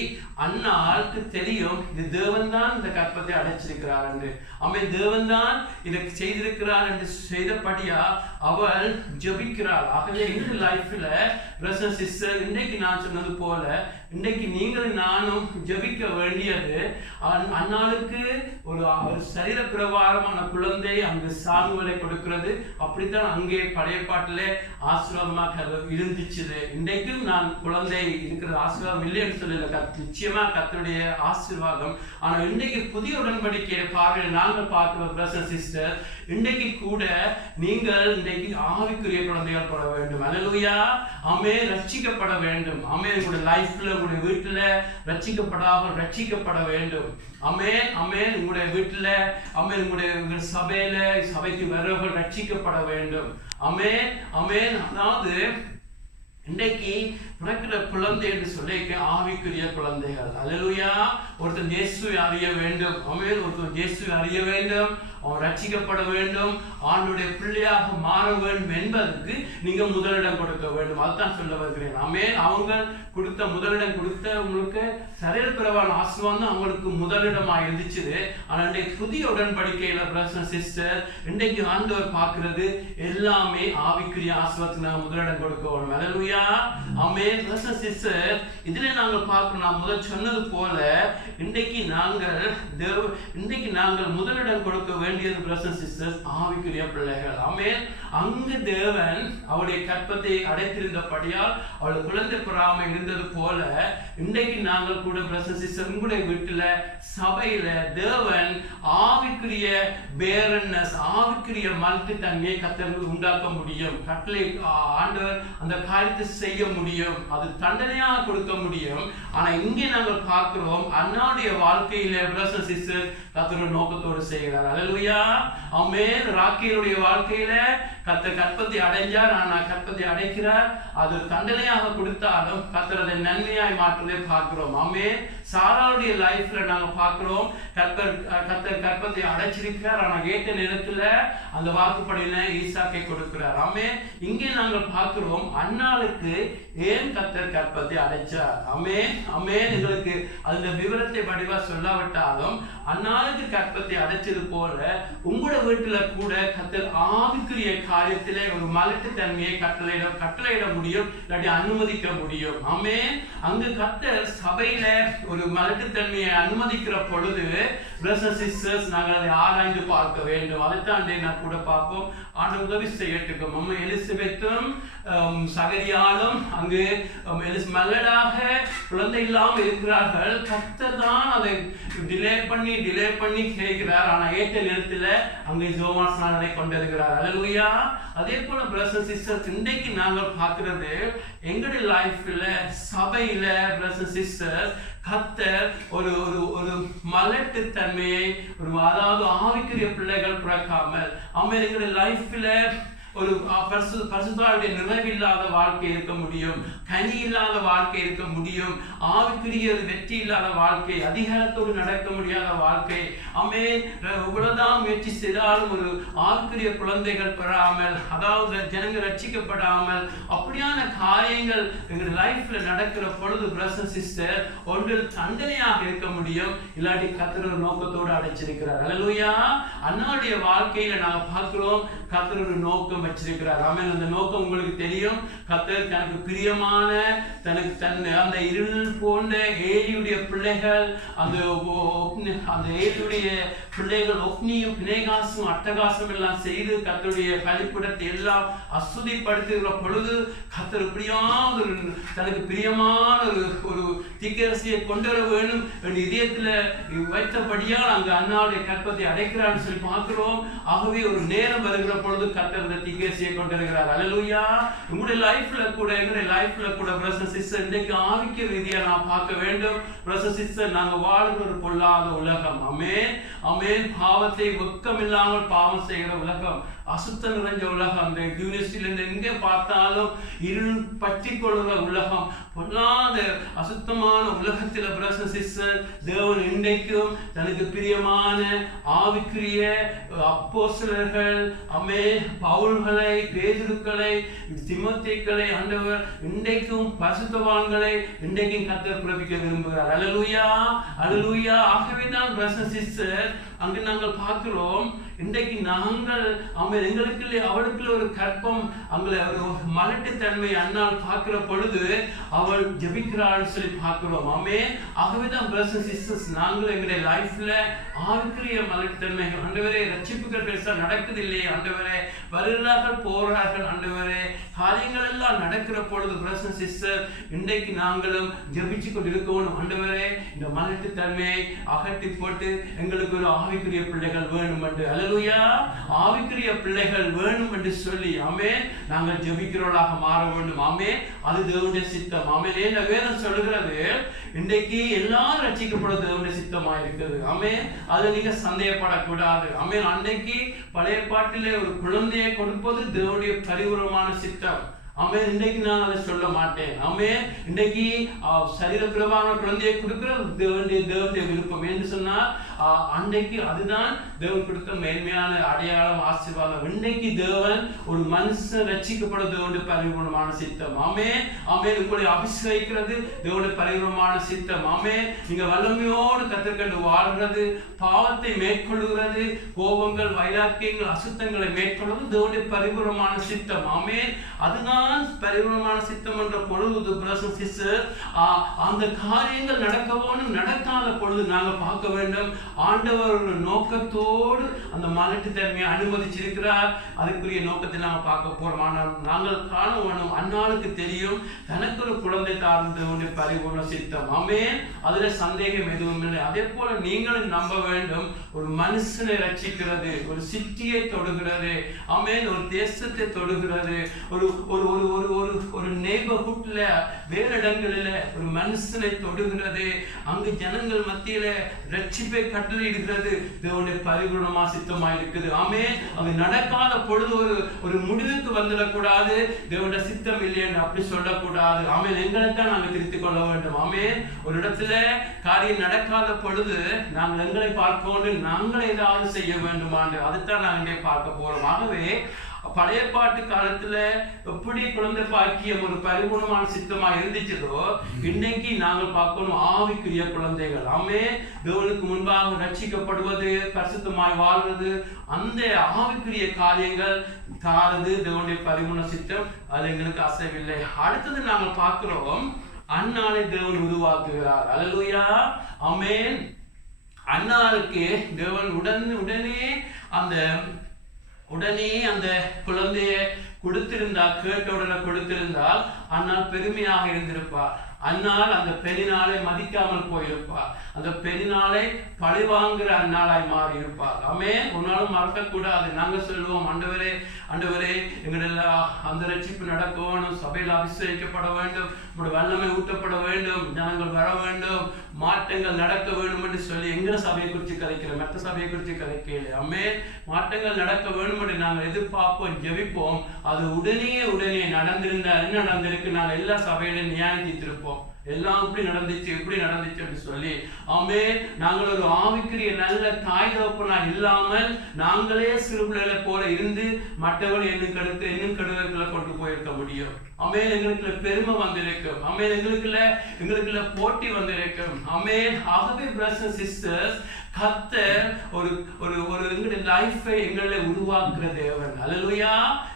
அண்ணாவுக்கு தெரியும் இது தேவன் தான் இந்த கற்பத்தை அடைச்சிருக்கிறார் என்று. ஆமென். தேவன் தான் இதை செய்திருக்கிறார் என்று செய்தபடியா அவள் ஜெபிக்கிறாள். ஆகவே எங்களுடைய லைஃப்ல பிரதர்ஸ் சிஸ்டர், இன்னைக்கு நான் சொன்னது போல இன்னைக்கு நீங்கள் நானும் ஜெபிக்க வேண்டியது, அன்னாளுக்கு ஒரு சரீர பிரகாரமான குழந்தை அங்கு சாமுவேலை கொடுக்கிறது. அப்படித்தான் அங்கே பழைய பாட்டிலே ஆசீர்வாதமாக இருந்துச்சு. இன்றைக்கும் நான் குழந்தை இருக்கிற ஆசீர்வாதம் இல்லைன்னு சொல்லல, நிச்சயமா கர்த்தருடைய ஆசீர்வாதம். ஆனா இன்றைக்கு புதிய உடன்படிக்கையை பார்வையில் நாங்கள் பார்க்கிற பிரதர் சிஸ்டர், இன்றைக்கு கூட நீங்கள் இன்றைக்கு ஆவிக்குரிய குழந்தைகள் பட வேண்டும். அல்லேலூயா. ஆமென். ரட்சிக்கப்பட வேண்டும். ஆமென். உங்களுடைய லைஃப்ல உங்களுடைய வீட்டுல ரட்சிக்கப்படாமல் ரட்சிக்கப்பட வேண்டும். ஆமென். ஆமென். உங்களுடைய வீட்டுல ஆமென், உங்களுடைய சபைக்கு வரவர்கள் ரட்சிக்கப்பட வேண்டும். ஆமென். ஆமென். அதாவது இன்றைக்கு பிறக்கிற குழந்தை என்று சொல்லி ஆவிக்குரிய குழந்தைகள். அல்லேலூயா. ஒருத்தன் இயேசுவை அறிய வேண்டும். ஆமென். ஒருத்தன் இயேசுவை அறிய வேண்டும், அவன் ரட்சிக்கப்பட வேண்டும், ஆண்டுடைய பிள்ளையாக மாற வேண்டும் என்பதற்கு நீங்க முதலிடம் கொடுக்க வேண்டும். அதுதான் சொல்ல வருகிறேன். ஆமென். அவங்க கொடுத்த முதலிடம் கொடுத்த உங்களுக்கு சரீர பிரவான ஆசீர்வாதம் அவங்களுக்கு முதலிடமா இருந்துச்சு. ஆனா இன்றைக்கு புதிய உடன்படிக்கையில பிரதர் சிஸ்டர், இன்றைக்கு ஆண்டவர் பார்க்கிறது எல்லாமே ஆவிக்குரிய ஆசீர்வாதத்துக்கு நாங்கள் முதலிடம் கொடுக்க வேண்டும். அல்லேலூயா. ஆமென். பிரதர் சிஸ்டர், இதுல நாங்கள் பார்க்கிறோம், நான் முதல் சொன்னது போல இன்றைக்கு நாங்கள் முதலிடம் கொடுக்க வேண்டியது பிரதர் சிஸ்டர் ஆவிக்குரிய பிள்ளைகள். ஆமென். அங்கு தேவன் அவருடைய கற்பத்தை அடைத்திருந்தபடியால் அவள் குழந்தை பெறாமல் இருந்தது போல இன்றைக்கு நாங்கள் கூட பிரதர் சிஸ்டர் உங்களுடைய வீட்டுல சபையில தேவன் ஆவிக்குரிய பேரன்னஸ், ஆவிக்குரிய மல்டி தன்மையை கர்த்தர் உண்டாக்க முடியும். கட்டளை ஆண்டவர் அந்த காரியத்தை செய்ய முடியும், அது தண்டனையாக கொடுக்க முடியும். ஆனா இங்கே நாங்கள் பார்க்கிறோம், அண்ணாவுடைய வாழ்க்கையில பிரதர் சிஸ்டர் கர்த்தர் நோக்கத்தோடு செய்கிறார். அல்லேலூயா. ஆமென். ராக்கேலுடைய வாழ்க்கையில கர்த்தர் கற்பத்தை அடைஞ்சார், ஆனா கற்பத்தை அடைக்கிறார், அது தண்டனையாக கொடுத்தாலும் கர்த்தர் அதை நன்மையாய் மாற்றுவதை பார்க்கிறோம். ஆமென். சாராளுடைய லைஃப்ல நாங்க பார்க்கிறோம், கர்த்தர் கற்பத்தை அடைச்சிருக்கிறார், ஆனா ஏற்ற நேரத்துல அந்த வாக்குப்படியில ஈசாக்கை கொடுக்கிறார். ஆமென். இங்கே நாங்கள் பார்க்கிறோம், அன்னாளுக்கு ஏன் கர்த்தர் கற்பத்தை அடைச்சார். ஆமென். ஆமென். எங்களுக்கு அந்த விவரத்தை வடிவா சொல்லாவிட்டாலும் அன்னாளுக்கு கற்பத்தை அடைச்சது போல உங்களோட வீட்டுல கூட கர்த்தர் ஆவிக்குரிய காரியத்திலே ஒரு மலட்டு தன்மையை கட்டளையிட முடியும், இல்லாட்டி அனுமதிக்க முடியும். ஆமென். அங்கு கர்த்தர் சபையில ஒரு மலட்டு தன்மையை அனுமதிக்கிற பொழுது பிரதர்ஸ் சிஸ்டர்ஸ் நாங்கள் அதை ஆராய்ந்து பார்க்க வேண்டும். அதைத்தான் நான் கூட பார்ப்போம். ஆண்டவர் உதவி செய்யட்டும். அம்மா எலிசபெத்தும் சகரியாலும் அங்கு மலடாக குழந்தை இல்லாமல் இருக்கிறார்கள். கர்த்தர் தான் அதை டிலே பண்ணி கேட்கிறார், ஆனா ஏற்ற நேரத்தில் அங்கே ஜோவான் ஸ்நானனை கொண்டிருக்கிறார். அல்லேலூயா. அதே போல பிரதர்ஸ் சிஸ்டர்ஸ், இன்றைக்கு நாங்கள் பார்க்கிறது எங்களுடைய லைஃப்ல சபையில பிரதர்ஸ் சிஸ்டர்ஸ் கர்த்தர் ஒரு ஒரு மலட்டு தன்மையை, அதாவது ஆவிக்குரிய பிள்ளைகள் பிறக்காமல் எங்களுடைய லைஃப்ல ஒரு பரிசுத்தருடைய நிறைவில்லாத வாழ்க்கை இருக்க முடியும், கனி இல்லாத வாழ்க்கை இருக்க முடியும், ஆவிக்குரிய வெற்றி இல்லாத வாழ்க்கை, அதிகாரத்தோடு நடக்க முடியாத வாழ்க்கை. ஆமென். இவ்வளவுதான் முயற்சி செய்தாலும் ஒரு ஆவிக்குரிய குழந்தைகள் பெறாமல், அதாவது ஜனங்கள் ரட்சிக்கப்படாமல், அப்படியான காரியங்கள் எங்கள் லைஃப்ல நடக்கிற பொழுது பிரதர் சிஸ்டர் ஒன்றில் தண்டனையாக இருக்க முடியும், இல்லாட்டி கர்த்தர் ஒரு நோக்கத்தோடு அடைச்சிருக்கிறார். அல்லேலூயா. அண்ணாவுடைய வாழ்க்கையில நாங்க பார்க்கிறோம், கர்த்தர் ஒரு நோக்கம் வச்சிருக்கிறார். ஆமென். அந்த நோக்கம் உங்களுக்கு தெரியும். கர்த்தர் தனக்கு பிரியமான அந்த இருள் போன்ற ஏலியுடைய பிள்ளைகள், அந்த ஏலியுடைய பிள்ளைகள் ஒப்னியும் பிணைகாசும் அட்டகாசம் எல்லாம் செய்து கர்த்தருடைய பலிபீடத்தை எல்லாம் அசுதிப்படுத்துகிற பொழுது கர்த்தர் இப்படியாவது தனக்கு பிரியமான ஒரு தீர்க்கதரிசியை கொண்டு வர வேணும் என்று இதயத்துல வைத்தபடியால் அங்கு அண்ணாவுடைய கற்பத்தை அடைக்கிறான்னு சொல்லி பார்க்கிறோம். ஆகவே ஒரு நேரம் வருகிற பொழுது கர்த்தர் இந்த தீர்க்கதரிசியை கொண்டு வருகிறார். அல்லேலூயா. உங்களுடைய லைஃப்ல கூட பிரதர் சிஸ்டர் இன்றைக்கு ஆவிக்க ரீதியா நான் பார்க்க வேண்டும். பிரதர் சிஸ்டர், நாங்க வாழ்கிற ஒரு பொல்லாத உலகம். ஆமென். ஆமென். பாவத்தை வெட்கம் இல்லாமல் பாவம் செய்கிற உலகம், அசுத்தம் நிறைஞ்ச உலகம். அந்த யூனிவர்சிட்டியில இருந்து எங்கே பார்த்தாலும் இருள் பற்றி கொள்கிற உலகம், பொல்லாத அசுத்தமான உலகத்துல பிரதர் சிஸ்டர் தேவன் இன்றைக்கும் தனக்கு பிரியமான ஆவிக்குரிய அப்போஸ்தலர்கள், பவுல்களை, பேதுருக்களை, தீமோத்தேயுக்களை ஆண்டவர் இன்றைக்கும் பரிசுத்தவான்களை இன்றைக்கும் கர்த்தர் பிறப்பிக்க விரும்புகிறார். அல்லேலூயா. அல்லேலூயா. ஆகவே தான் பிரதர் சிஸ்டர் அங்கு நாங்கள் பார்க்கிறோம், இன்றைக்கு நாங்கள் எங்களுக்குள்ளே அவளுக்குள்ள ஒரு கற்பம் அங்கே ஒரு மலட்டுத்தன்மை அண்ணால் பார்க்கிற பொழுது அவள் ஜெபிக்கிறாள் சொல்லி பார்க்கிறோம். ஆகவேதான் பிரதர்ஸ் அண்ட் சிஸ்டர்ஸ், நாங்கள் எங்களுடைய லைஃப்ல ஆவிக்குரிய மலட்டுத்தன்மை ஆண்டவரே, ரட்சிப்புகள் பெருசா நடக்குது இல்லையே ஆண்டவரே, வருகிறார்கள் போகிறார்கள் ஆண்டவரே, காரியங்கள் எல்லாம் நடக்கிற பொழுது பிரதர்ஸ் அண்ட் சிஸ்டர் இன்றைக்கு நாங்களும் ஜெபிச்சு கொண்டு இருக்கணும். ஆண்டவரே, இந்த மலட்டுத்தன்மையை அகற்றி போட்டு எங்களுக்கு ஒரு ஆவிக்குரிய பிள்ளைகள் வேணும் என்று, அல்லேலூயா, ஆவிக்குரிய பிள்ளைகள் வேணும் என்று சொல்லி நாங்கள் ஜெபிக்கிறவர்களாக மாற வேண்டும். அது தேவனுடைய சித்தம். ஏன் வேதம் சொல்லுகிறது, இன்றைக்கு எல்லாரும் ரட்சிக்கப்பட தேவனுடைய சித்தமா இருக்குது. அதுல நீங்க சந்தேகப்படக்கூடாது. அன்னைக்கு பழைய பாட்டிலே ஒரு குழந்தையை கொடுப்பது தேவனுடைய பரிபூரணமான சித்தம். இன்றைக்கு நான் அதை சொல்ல மாட்டேன். இன்றைக்கு சரீரப்பிரமான குழந்தையை கொடுக்கிறது தேவனுடைய விருப்பம் என்று சொன்னால் அன்றைக்கு அதுதான் தேவன் கொடுத்த மேன்மையான அடையாளம், ஆசீர்வாதம். இன்றைக்கு தேவன் ஒரு மனுஷன் ரட்சிக்கப்பட தேவனுடைய பரிபூரணமான சித்தம். உங்களை அபிஷேகிக்கிறது தேவனுடைய பரிபூரணமான சித்தம். நீங்க வல்லமையோடு கற்றுக்கொண்டு வாழ்கிறது, பாவத்தை மேற்கொள்கிறது, கோபங்கள், வைராக்கியங்கள், அசுத்தங்களை மேற்கொள்வது தேவனுடைய பரிபூரணமான சித்தம். அதுதான் பரிபூரணமான சித்தம் என்ற பொழுது அந்த காரியங்கள் நடக்கவும் நடக்காத பொழுது நாங்கள் பார்க்க வேண்டும். ஆண்டவர் நோக்கத்தோடு அந்த மலட்டுத்தன்மையை அனுமதிச்சிருக்கிறார். அதுக்குரிய நோக்கத்தை நாங்கள் பார்க்க போறோம். நாங்கள் காண வேணும். அன்னாளுக்கு தெரியும் தனக்கு ஒரு குழந்தை தாழ்ந்த பரிபூர்ண சித்தம். அதுல சந்தேகம் எதுவும் இல்லை. அதே போல நீங்களும் நம்ப வேண்டும். ஒரு மனுஷனை ரட்சிக்கிறது, ஒரு சிட்டியை தொடுகிறது, ஒரு தேசத்தை தொடுகிறது, ஒரு ஒரு ஒரு ஒரு ஒரு நெய்பர்ஹுட்ல வேறிடங்களில ஒரு மனுஷனை தொடுகிறது, அங்கு ஜனங்கள் மத்தியில ரட்சிப்பை கட்டளையிடுகிறது தேவனுடைய பரிபூரணமா சித்தமா இருக்குது. அது நடக்காத பொழுது ஒரு முடிவுக்கு வந்துடக்கூடாது. தேவனுடைய சித்தம் இல்லைன்னு அப்படி சொல்லக்கூடாது. எங்களைத்தான் நாங்கள் திருத்திக் கொள்ள வேண்டும். ஒரு இடத்துல காரியம் நடக்காத பொழுது நாங்கள் எங்களை பார்க்க நாங்கள் ஏதாவது செய்ய வேண்டுமான்னு அதைத்தான் நாங்கள் பார்க்க போறோம். ஆகவே பழைய பாட்டு காலத்துல எப்படி குழந்தை பாக்கியம் ஒரு பரிபூர்ணமான சித்தமா இருந்துச்சதோ, இன்னைக்கு நாங்கள் பார்க்கணும் ஆவிக்குரிய குழந்தைகள். தேவனுக்கு முன்பாக ரட்சிக்கப்படுவது, பரிசுத்தமாய் வாழ்வது, அந்த ஆவிக்குரிய காரியங்கள் தாரது தேவனுடைய பரிபூர்ண சித்தம். அது எங்களுக்கு அசைவில்லை. அடுத்தது நாங்கள் பார்க்கிறோம், அன்னாளை தேவன் உருவாக்குகிறார். அல்லேலூயா, ஆமென். அன்னாளுக்கு தேவன் உடனே அந்த குழந்தையை கேட்ட உடனே கொடுத்திருந்தால் அன்னால் பெருமையாக இருந்திருப்பார். அன்னால் அந்த பெரிநாளை மதிக்காமல் போயிருப்பார். அந்த பெரிநாளை பழிவாங்குற அந்நாளாய் மாறி இருப்பார். ஒரு நாளும் மறக்கக்கூடாது. நாங்க சொல்லுவோம், ஆண்டவரே ஆண்டவரே எங்களெல்லாம் அந்த ரட்சிப்பு நடக்க வேணும், சபையில் அபிஷேகிக்கப்பட வேண்டும், வல்லமை ஊட்டப்பட வேண்டும், ஜனங்கள் வர வேண்டும், மாற்றங்கள் நடக்க வேண்டும் என்று சொல்லி எங்களை சபையை குறித்து கதைக்கிறோம், மற்ற சபையை குறித்து கதைக்கல. மாற்றங்கள் நடக்க வேண்டும் என்று நாங்கள் எதிர்பார்ப்போம், ஜெபிப்போம். அது உடனே நடந்திருந்தா என்ன நடந்திருக்கு, நாங்கள் எல்லா சபையிலும் நியாயம் தீர்த்திருப்போம். எல்லாம் இப்படி நடந்துச்சு சொல்லி நாங்கள் ஒரு ஆவிக்குரிய நல்ல தாய் தகப்பனா இல்லாமல் நாங்களே சிறு பிள்ளைகளை போல இருந்து மற்றவர்கள் இன்னும் கெடுதல்களை கொண்டு போயிருக்க முடியும். எங்களுக்குள்ள பெருமை வந்திருக்கும். எங்களுக்குள்ள போட்டி வந்திருக்கும். ஆகவே பிரதர்ஸ் அண்ட் சிஸ்டர்ஸ், கர்த்தர் ஒரு எங்களுடைய லைஃபை எங்களை உருவாக்குற தேவன். அல்லேலூயா,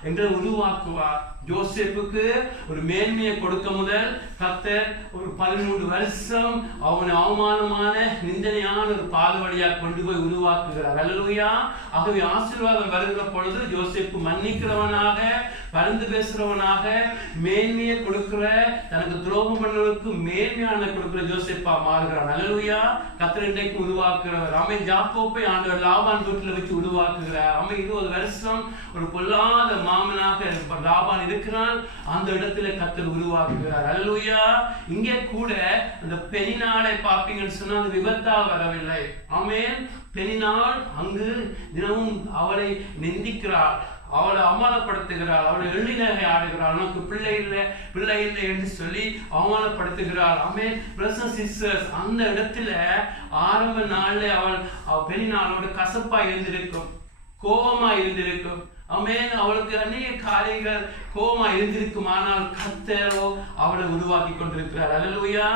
எங்களை உருவாக்குவார். யோசேப்புக்கு ஒரு மேன்மையை கொடுக்க முதல் கர்த்தர் ஒரு 13 வருஷம் அவனை அவமானமான நிந்தனையான ஒரு பால் வழியா கொண்டு போய் உருவாக்குகிறார். அல்லேலூயா. ஆகவே ஆசீர்வாதம் வருகிற பொழுது யோசேப்பு மன்னிக்கிறவனாக, பரிந்து பேசுறவனாக, மேன்மையை கொடுக்கிற, தனக்கு துரோகம் பண்ணுவதற்கு மேன்மையான கொடுக்கிற யோசேப்பா மாறுகிறான். அல்லேலூயா. கர்த்தர் இன்றைக்கு உருவாக்குறவர். யாக்கோப்பை ஆண்டவர் லாபான் வீட்டில் வச்சு உருவாக்குகிறார். 20 வருஷம் ஒரு பொல்லாத மாமனாக லாபான் இருக்கிறான். அந்த இடத்துல கர்த்தர் உருவாக்குகிறார். அல்லேலூயா. இங்கே கூட அந்த பெனினாளை பார்ப்பீங்கன்னு சொன்னா அந்த விபத்தா வரவில்லை. பெனினாள் அங்கு தினமும் அவளை நிந்திக்கிறாள், அவளை அவமானப்படுத்துகிறாள், அவளை எள்ளிநகை ஆடுகிறாள், உனக்கு பிள்ளை இல்லை என்று சொல்லி அவமானப்படுத்துகிறாள். பிரதர்ஸ் அண்ட் சிஸ்டர்ஸ், அந்த இடத்துல ஆரம்ப நாள்ல அவள் பெண்ணினாளோட கசப்பா இருந்திருக்கும், கோபமா இருந்திருக்கும். அவளுக்கு அநேக காரியங்கள் கோபமா இருந்திருக்கும். ஆனால் கர்த்தரோ அவளை உருவாக்கி கொண்டிருக்கிறார். அல்லேலூயா.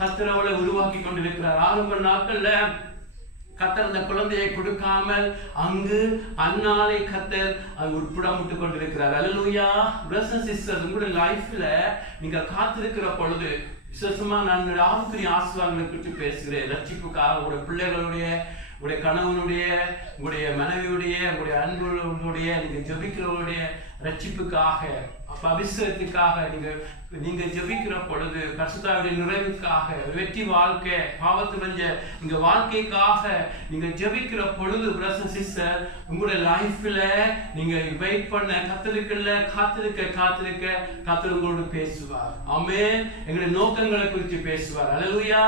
கர்த்தர் அவளை உருவாக்கி கொண்டிருக்கிறார். ஆரம்ப நாட்கள்ல கத்தர் அந்த குழந்தையை கொடுக்காமல் அங்கு அன்னாலை கத்தர் உட்புடமிட்டு கொண்டிருக்கிறார். அல்லேலூயா. பிரதர்ஸ் அண்ட் சிஸ்டர்ஸ், உங்களுடைய லைஃப்ல நீங்க காத்திருக்கிற பொழுது விசேஷமா நான் ஆவிக்குரிய ஆசீர்வாதங்களை குறித்து பேசுகிறேன். ரட்சிப்புக்காக உங்களுடைய பிள்ளைகளுடைய, உங்களுடைய கணவனுடைய, உங்களுடைய மனைவியுடைய, உங்களுடைய அன்புடைய, நீங்க ஜெபிக்கிறவருடைய ரட்சிப்புக்காக, அபிஷேகத்துக்காக நீங்க ஜெபிக்கிற பொழுது, பரிசுத்தாவிய நிறைவுக்காக, வெற்றி வாழ்க்கை, பாவத்துவஞ்ச நீங்க வாழ்க்கைக்காக நீங்க ஜெபிக்கிற பொழுது பிரதர்ஸ் அண்ட் சிஸ்டர், உங்களுடைய லைஃப்ல நீங்க வெயிட் பண்ண காத்திருக்க கர்த்தர் உங்களோடு பேசுவார். ஆமென். எங்களுடைய நோக்கங்களை குறித்து பேசுவார். அல்லேலூயா.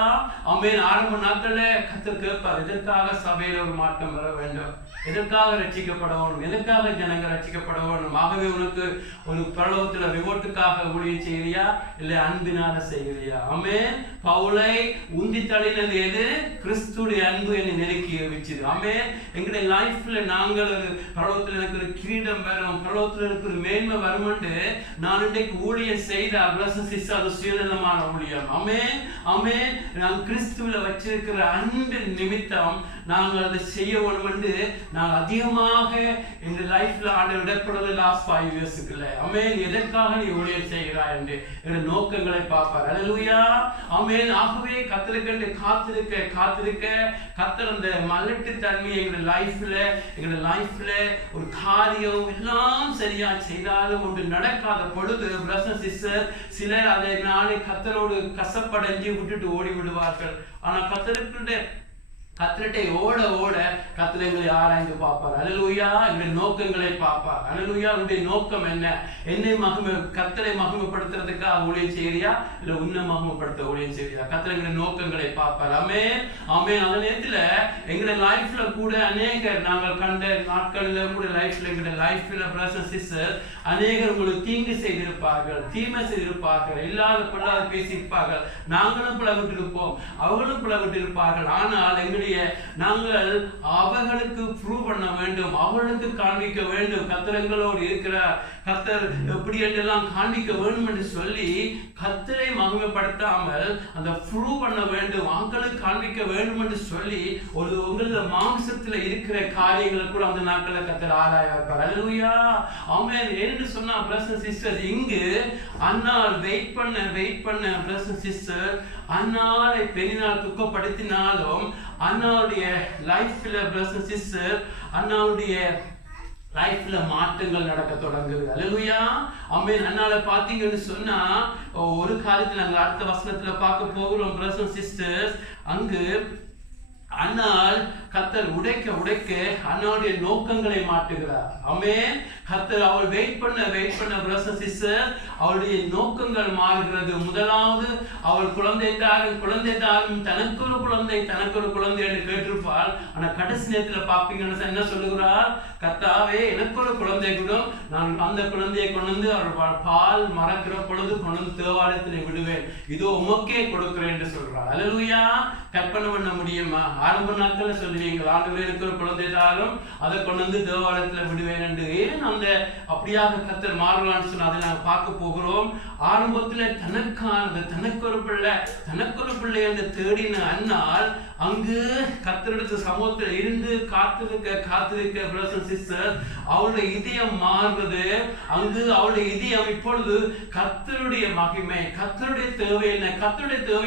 ஆமென். ஆரம்ப நாட்கள்ல கர்த்தர் கேட்பார், எதற்காக சபையில ஒரு மாற்றம் வர வேண்டும், எதற்காக ரட்சிக்கப்பட வேண்டும், எதற்காக ஜனங்க ரட்சிக்கப்பட வேண்டும். ஆகவே உனக்கு ஒரு பரலோகத்துல ரிவோர்ட்டுக்காக ஊழியம் செய்கிறியா, இல்ல அன்பினால செய்கிறியா? ஆமென். பவுலை உந்தி தள்ளினது எது? கிறிஸ்துடைய அன்பு என்னை நெருக்கி வச்சுது. ஆமென். எங்களுடைய லைஃப்ல நாங்கள் பரலோகத்துல எனக்கு ஒரு கிரீடம் வரும், பரலோகத்துல எனக்கு ஒரு மேன்மை வரும்னு நான் இன்றைக்கு ஊழியம் செய்த அது சுயநலமான ஊழியம். ஆமென். ஆமென். நான் கிறிஸ்துவில வச்சிருக்கிற அன்பின் நிமித்தம் நாங்கள் அதை செய்ய வேண்டும் என்று நாங்கள் அதிகமாக இந்த லைஃப்ல இடப்படுறது லாஸ்ட் 5 இயர்ஸுக்குள்ள. ஆமென். எதற்காக நீ ஊழியம் செய்கிறாய் என்று என்னுடைய நோக்கங்களை பார்ப்பார். அல்லேலூயா. ஆமென். ஆகவே கர்த்தருக்கென்று காத்திருக்க கர்த்தர் அந்த மலட்டு தன்மை எங்களுடைய லைஃப்ல ஒரு காரியம் எல்லாம் சரியா செய்தாலும் ஒன்று நடக்காத பொழுது பிரதர்ஸ் அண்ட் சிஸ்டர், சிலர் அதை நாளை கர்த்தரோடு கசப்படைஞ்சு விட்டுட்டு ஓடி விடுவார்கள். ஆனா கர்த்தர்கிட்ட ஓட கர்த்தர் எங்களை ஆராய்ந்து பார்ப்பார். அல்லேலூயா. எங்களுடைய நோக்கங்களை பார்ப்பார். அல்லேலூயா. உன்னுடைய நோக்கம் என்ன? என்னை கர்த்தரை மகிமைப்படுத்துறதுக்காக ஊழியம் செய்யறியா, இல்ல உன்னை மகிமைப்படுத்த ஊழியம் செய்யறியா? கர்த்தர் எங்களுடைய நோக்கங்களை பார்ப்பார். ஆமென். ஆமென். அந்த நேரத்துல எங்களுடைய லைஃப்ல கூட அநேகர் நாங்கள் கண்ட நாட்கள்ல கூட எங்களுடைய லைஃப்ல பிரதர்ஸ் அண்ட் சிஸ்டர் அநேகர் உங்களுக்கு தீங்கு செய்திருப்பார்கள், தீமை செய்திருப்பார்கள், இல்லாத பொல்லாத பேசியிருப்பார்கள். நாங்களும் பிளவிட்டு இருப்போம், அவர்களும் பிளவிட்டு இருப்பார்கள். ஆனால் நாங்கள் அவர்களுக்கு ப்ரூவ் பண்ண வேண்டும், அவர்களுக்கு காண்பிக்க வேண்டும் கர்த்தர் எங்களோடு இருக்கிறார், கர்த்தர் எப்படி என்றெல்லாம் காண்பிக்க வேண்டும் என்று சொல்லி கர்த்தரை மகிமைப்படுத்தாமல் அந்த ப்ரூவ் பண்ண வேண்டும், அவங்களுக்கு காண்பிக்க வேண்டும் என்று சொல்லி ஒரு உங்களது மாம்சத்துல இருக்கிற காரியங்களை கூட அந்த நாட்களை கர்த்தர் ஆராய்வார். அல்லேலூயா. ஆமென். என்று சொன்னா பிரதர்ஸ் அண்ட் சிஸ்டர், இங்கு அன்னாள் வெயிட் பண்ண பிரதர்ஸ் அண்ட் சிஸ்டர், அன்னாளை பெண்ணினால் துக்கப்படுத்தினாலும் அண்ணாவுடைய லைஃப்ல பிரதர்ஸ் அண்ட் சிஸ்டர், அண்ணாவுடைய லைஃப்ல மாற்றங்கள் நடக்க தொடங்குது. அல்லேலூயா. ஆமென். அண்ணால பாத்தீங்கன்னு சொன்னா ஒரு காரியத்துல நாங்க அடுத்த வசனத்துல பார்க்க போகிறோம் பிரதர்ஸ் அண்ட் சிஸ்டர்ஸ். அங்கு அண்ணால் கர்த்தர் உடைக்க அண்ணாவுடைய நோக்கங்களை மாற்றுகிறார். ஆமென். கர்த்தர் அவள் வெயிட் பண்ண பிரதர்ஸ் அண்ட் சிஸ்டர், அவளுடைய நோக்கங்கள் மாறுகிறது. முதலாவது அவள் குழந்தை தாரும் தனக்கு ஒரு குழந்தை என்று கேட்டிருப்பாள். ஆனா கடைசி நேரத்துல பாப்பீங்கன்னு என்ன சொல்லுகிறார்? கர்த்தாவே, எனக்கு ஒரு குழந்தை கூட, நான் அந்த குழந்தையை கொண்டு வந்து அவள் பால் மறக்கிற பொழுது கொண்டு வந்து தேவாலயத்திலே விடுவேன், இதோ உமக்கே கொடுக்கிறேன் என்று சொல்றாள். அல்லேலூயா. கற்பனை பண்ண முடியுமா? ஆரம்ப நாட்கள்ல சொல்லுவீங்க, ஆண்டவரே எனக்கு ஒரு குழந்தை தாரும், அதை கொண்டு வந்து தேவாலயத்துல விடுவேன் என்று. ஏன் அந்த அப்படியாக கர்த்தர் மாறலான்னு சொன்னா அதை நாங்கள் பார்க்க போகிறோம். ஆரம்பத்துல தனக்கு ஒரு பிள்ளை என்று தேடின அண்ணால் அங்கு கர்த்தருடைய சமூகத்தில் இருந்து காத்திருக்க பிரதர்ஸ் அண்ட் சிஸ்டர், அவளுடைய இதயம் மாறுவது. அங்கு அவளுடைய இதயம் இப்பொழுது கர்த்தருடைய மகிமை, கர்த்தருடைய தேவை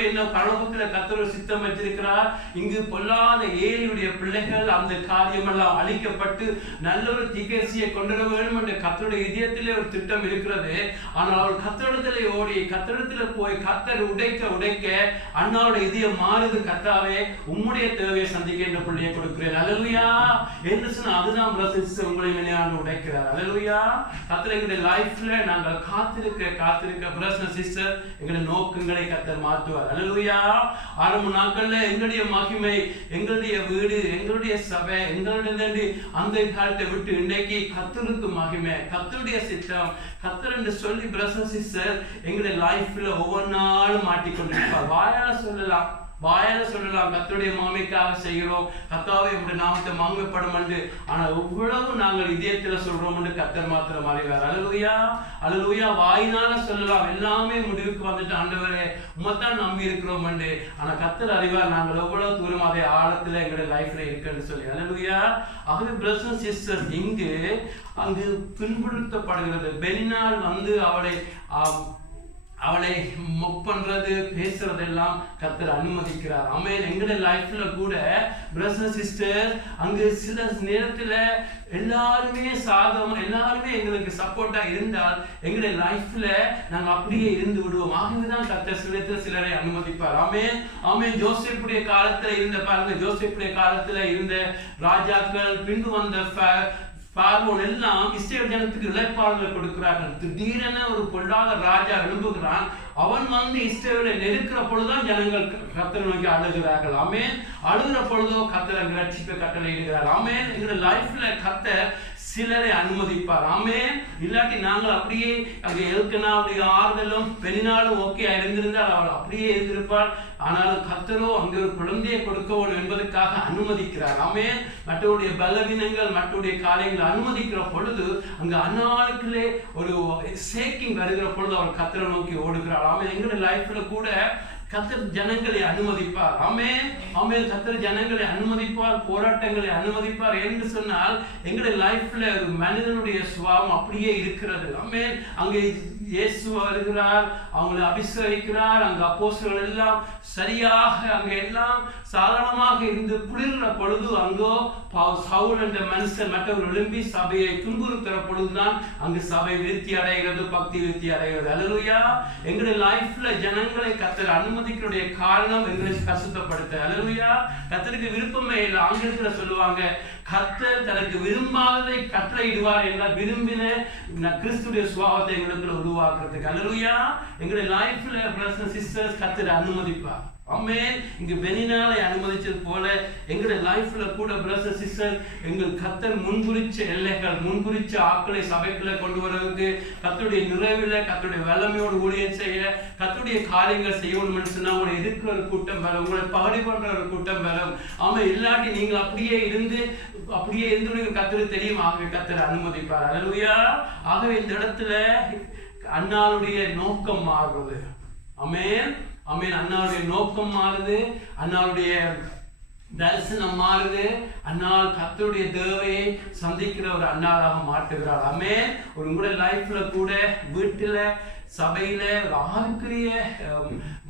என்ன, பரலோகத்தில் கர்த்தருடைய சித்தம் வச்சிருக்கிறார். இங்கு பொல்லாத ஏலியுடைய பிள்ளைகள் அந்த காரியம் எல்லாம் அழிக்கப்பட்டு நல்ல ஒரு தீர்க்கதரிசியை கொண்டு வர வேண்டும் என்ற கர்த்தருடைய இதயத்திலே ஒரு திட்டம் இருக்கிறது. ஆனால் அவள் கர்த்தரிடத்திலே ஓடி கர்த்தரிடத்திலே போய் கர்த்தர் உடைக்க அண்ணாவுடைய இதயம் மாறுது. கர்த்தாவே, உம்முடைய தேவையை சந்திக்க என்ற பிள்ளையை கொடுக்கிறேன். அல்லேலூயா. என்று சொன்னா அதுதான் பிரதர்ஸ் உங்களை நினைவாக உடைக்கிறார். அல்லேலூயா. கர்த்தர் எங்களுடைய லைஃப்ல நாங்கள் காத்திருக்க பிரதர்ஸ் அண்ட் சிஸ்டர், எங்களுடைய நோக்கங்களை கர்த்தர் மாற்றுவார். அல்லேலூயா. ஆரம்ப நாட்கள்ல எங்களுடைய மகிமை, எங்களுடைய வீடு, எங்களுடைய சபை, எங்களுடைய அந்த காலத்தை விட்டு இன்றைக்கு கர்த்தருக்கு மகிமை, கர்த்தருடைய சித்தம், கர்த்தர் என்று சொல்லி பிரதர்ஸ் அண்ட் சிஸ்டர் எங்களுடைய லைஃப்ல ஒவ்வொரு நாளும் மாட்டிக்கொண்டிருப்பார். வாயால சொல்லலாம், வாயால சொல்லலாம் கர்த்தருடைய மகிமைக்காக செய்கிறோம், கர்த்தாவே உம்முடைய நாமத்தை மகிமைப்படும் என்று. ஆனா எவ்வளவு நாங்கள் இதயத்துல சொல்றோம் என்று கர்த்தர் மாத்திரம் அறிவார். அல்லேலூயா, அல்லேலூயா. வாயினால சொல்லலாம் எல்லாமே முடிவுக்கு வந்துட்டு ஆண்டவரே உம்மைத்தான் நம்பி இருக்கிறோம் என்று. ஆனா கர்த்தர் அறிவார் நாங்கள் எவ்வளவு தூரம் அதை ஆழத்துல எங்களுடைய லைஃப்ல இருக்குன்னு சொல்லி. அல்லேலூயா. ஆகவே பிரதர்ஸ் அண்ட் சிஸ்டர்ஸ், இங்கு அங்கு பின்படுத்தப்படுகிறது. பெனினால் வந்து அவளை மொக் பண்றது பேசுறதெல்லாம் கர்த்தர் அனுமதிக்கிறார். ஆமென். எங்களுடைய லைஃப்ல கூட பிரதர்ஸ் அண்ட் சிஸ்டர் அங்கு சில நேரத்துல எல்லாருமே எல்லாருமே எங்களுக்கு சப்போர்ட்டா இருந்தால் எங்களுடைய லைஃப்ல நாங்க அப்படியே இருந்து விடுவோம். ஆகவேதான் கர்த்தர் சிலரை அனுமதிப்பார். ஆமென், ஆமென். ஜோசேப்புடைய காலத்துல இருந்த பாருங்க, ஜோசேப்புடைய காலத்துல இருந்த ராஜாக்கள், பின்பு வந்த பார்வோன் எல்லாம் இஸ்ரவேல் ஜனத்துக்கு இளைப்பாறுதல் கொடுக்கிறார்கள். திடீரென ஒரு பொல்லாத ராஜா எழும்புகிறான். அவன் வந்து இஸ்ரவேலை நெருக்கிற பொழுதுதான் ஜனங்கள் கர்த்தரை நோக்கி அழுகிறார்கள். ஆமென். அழுகிற பொழுதோ கர்த்தர் ரட்சிப்பை கட்டளையிடுகிறார். ஆமென். எங்களுடைய லைஃப்ல கர்த்தர் சிலரை அனுமதிப்பார். ஆமென். இல்லாட்டி நாங்கள் அப்படியே அங்கே எல்கனாவுடைய ஆறுதலும் பெனினாலும் ஓகே இருந்திருந்தால் அவள் அப்படியே இருந்திருப்பாள். ஆனாலும் கர்த்தரோ அங்கே ஒரு குழந்தையை கொடுக்க வேண்டும் என்பதற்காக அனுமதிக்கிறார். ஆமென். மற்றவருடைய பலவீனங்கள் மற்றவருடைய காரியங்களை அனுமதிக்கிற பொழுது அங்கு அந்நாளுக்குள்ளே ஒரு சேக்கிங் வருகிற பொழுது அவள் கர்த்தரை நோக்கி ஓடுகிறாள். ஆமென். எங்களுடைய லைஃப்ல கூட கர்த்தர் ஜனங்களை அனுமதிப்பார். ஆமென், ஆமென். கர்த்தர் ஜனங்களை அனுமதிப்பார், போராட்டங்களை அனுமதிப்பார் என்று சொன்னால் எங்களுடைய லைஃப்ல ஒரு மனிதனுடைய சுபாவம் அப்படியே இருக்கிறது. ஆமென். அங்கே இயேசு வருகிறார், அவங்களை அபிஷேகிக்கிறார். அங்கு அப்போஸ்தலர்கள் எல்லாம் சரியாக அங்கே எல்லாம் சாதாரணமாக இருந்து குளிர்கிற பொழுது அங்கோ சவுல் என்ற மனுஷன் மற்றவர்கள் எழும்பி சபையை துன்புறுத்துற பொழுதுதான் அங்கு சபை விருத்தி அடைகிறது, பக்தி விருத்தி அடைகிறது. அல்லேலூயா. எங்களுடைய லைஃப்ல ஜனங்களை கர்த்தர் அனுமதிக்கிறதுடைய காரணம் எங்களை கசுத்தப்படுத்த. அல்லேலூயா. கர்த்தருக்கு விருப்பமே இல்லை. ஆங்கிலத்துல சொல்லுவாங்க, கர்த்தர் தனக்கு விரும்பாததை கட்டளையிடுவார் என்றால் விரும்பின கிறிஸ்துடைய சுபாவத்தை எங்களுக்கு உருவாக்குறதுக்கு. அல்லேலூயா. எங்களுடைய லைஃப்ல பிரதர்ஸ் அண்ட் சிஸ்டர்ஸ் கர்த்தர் அனுமதிப்பார். ஆமென். இங்கு பெனினாலை அனுமதிச்சது போல எங்களுடைய லைஃப்ல கூட பிரதர்ஸ் அண்ட் சிஸ்டர் எங்கள் கர்த்தர் முன்குறிச்ச எல்லைகள், முன்குறிச்ச ஆட்களை சபைக்குள்ள கொண்டு வருவதற்கு, கர்த்தருடைய நிறைவில் கர்த்தருடைய வல்லமையோடு ஊழியம் செய்ய, கர்த்தருடைய காரியங்கள் செய்யணும்னு சொன்னா உங்களை இருக்கிற ஒரு கூட்டம் வரும், உங்களை பகடி பண்ற ஒரு கூட்டம் வரும். ஆமா, இல்லாட்டி நீங்கள் அப்படியே இருந்து கர்த்தருக்கு தெரியும். ஆகவே கர்த்தர் அனுமதிப்பார். அல்லேலூயா. ஆகவே இந்த இடத்துல அன்னாளுடைய நோக்கம் மாறுவது. ஆமென், ஆமென். அன்னாளுடைய நோக்கம் மாறுது, அன்னாளுடைய தரிசனம் மாறுது. அன்னாள் கர்த்தருடைய தேவையை சந்திக்கிற ஒரு அன்னாளாக மாற்றுகிறாள். ஆமென். ஒரு உங்களுடைய லைஃப்ல கூட வீட்டுல சபையில ஆவிக்குரிய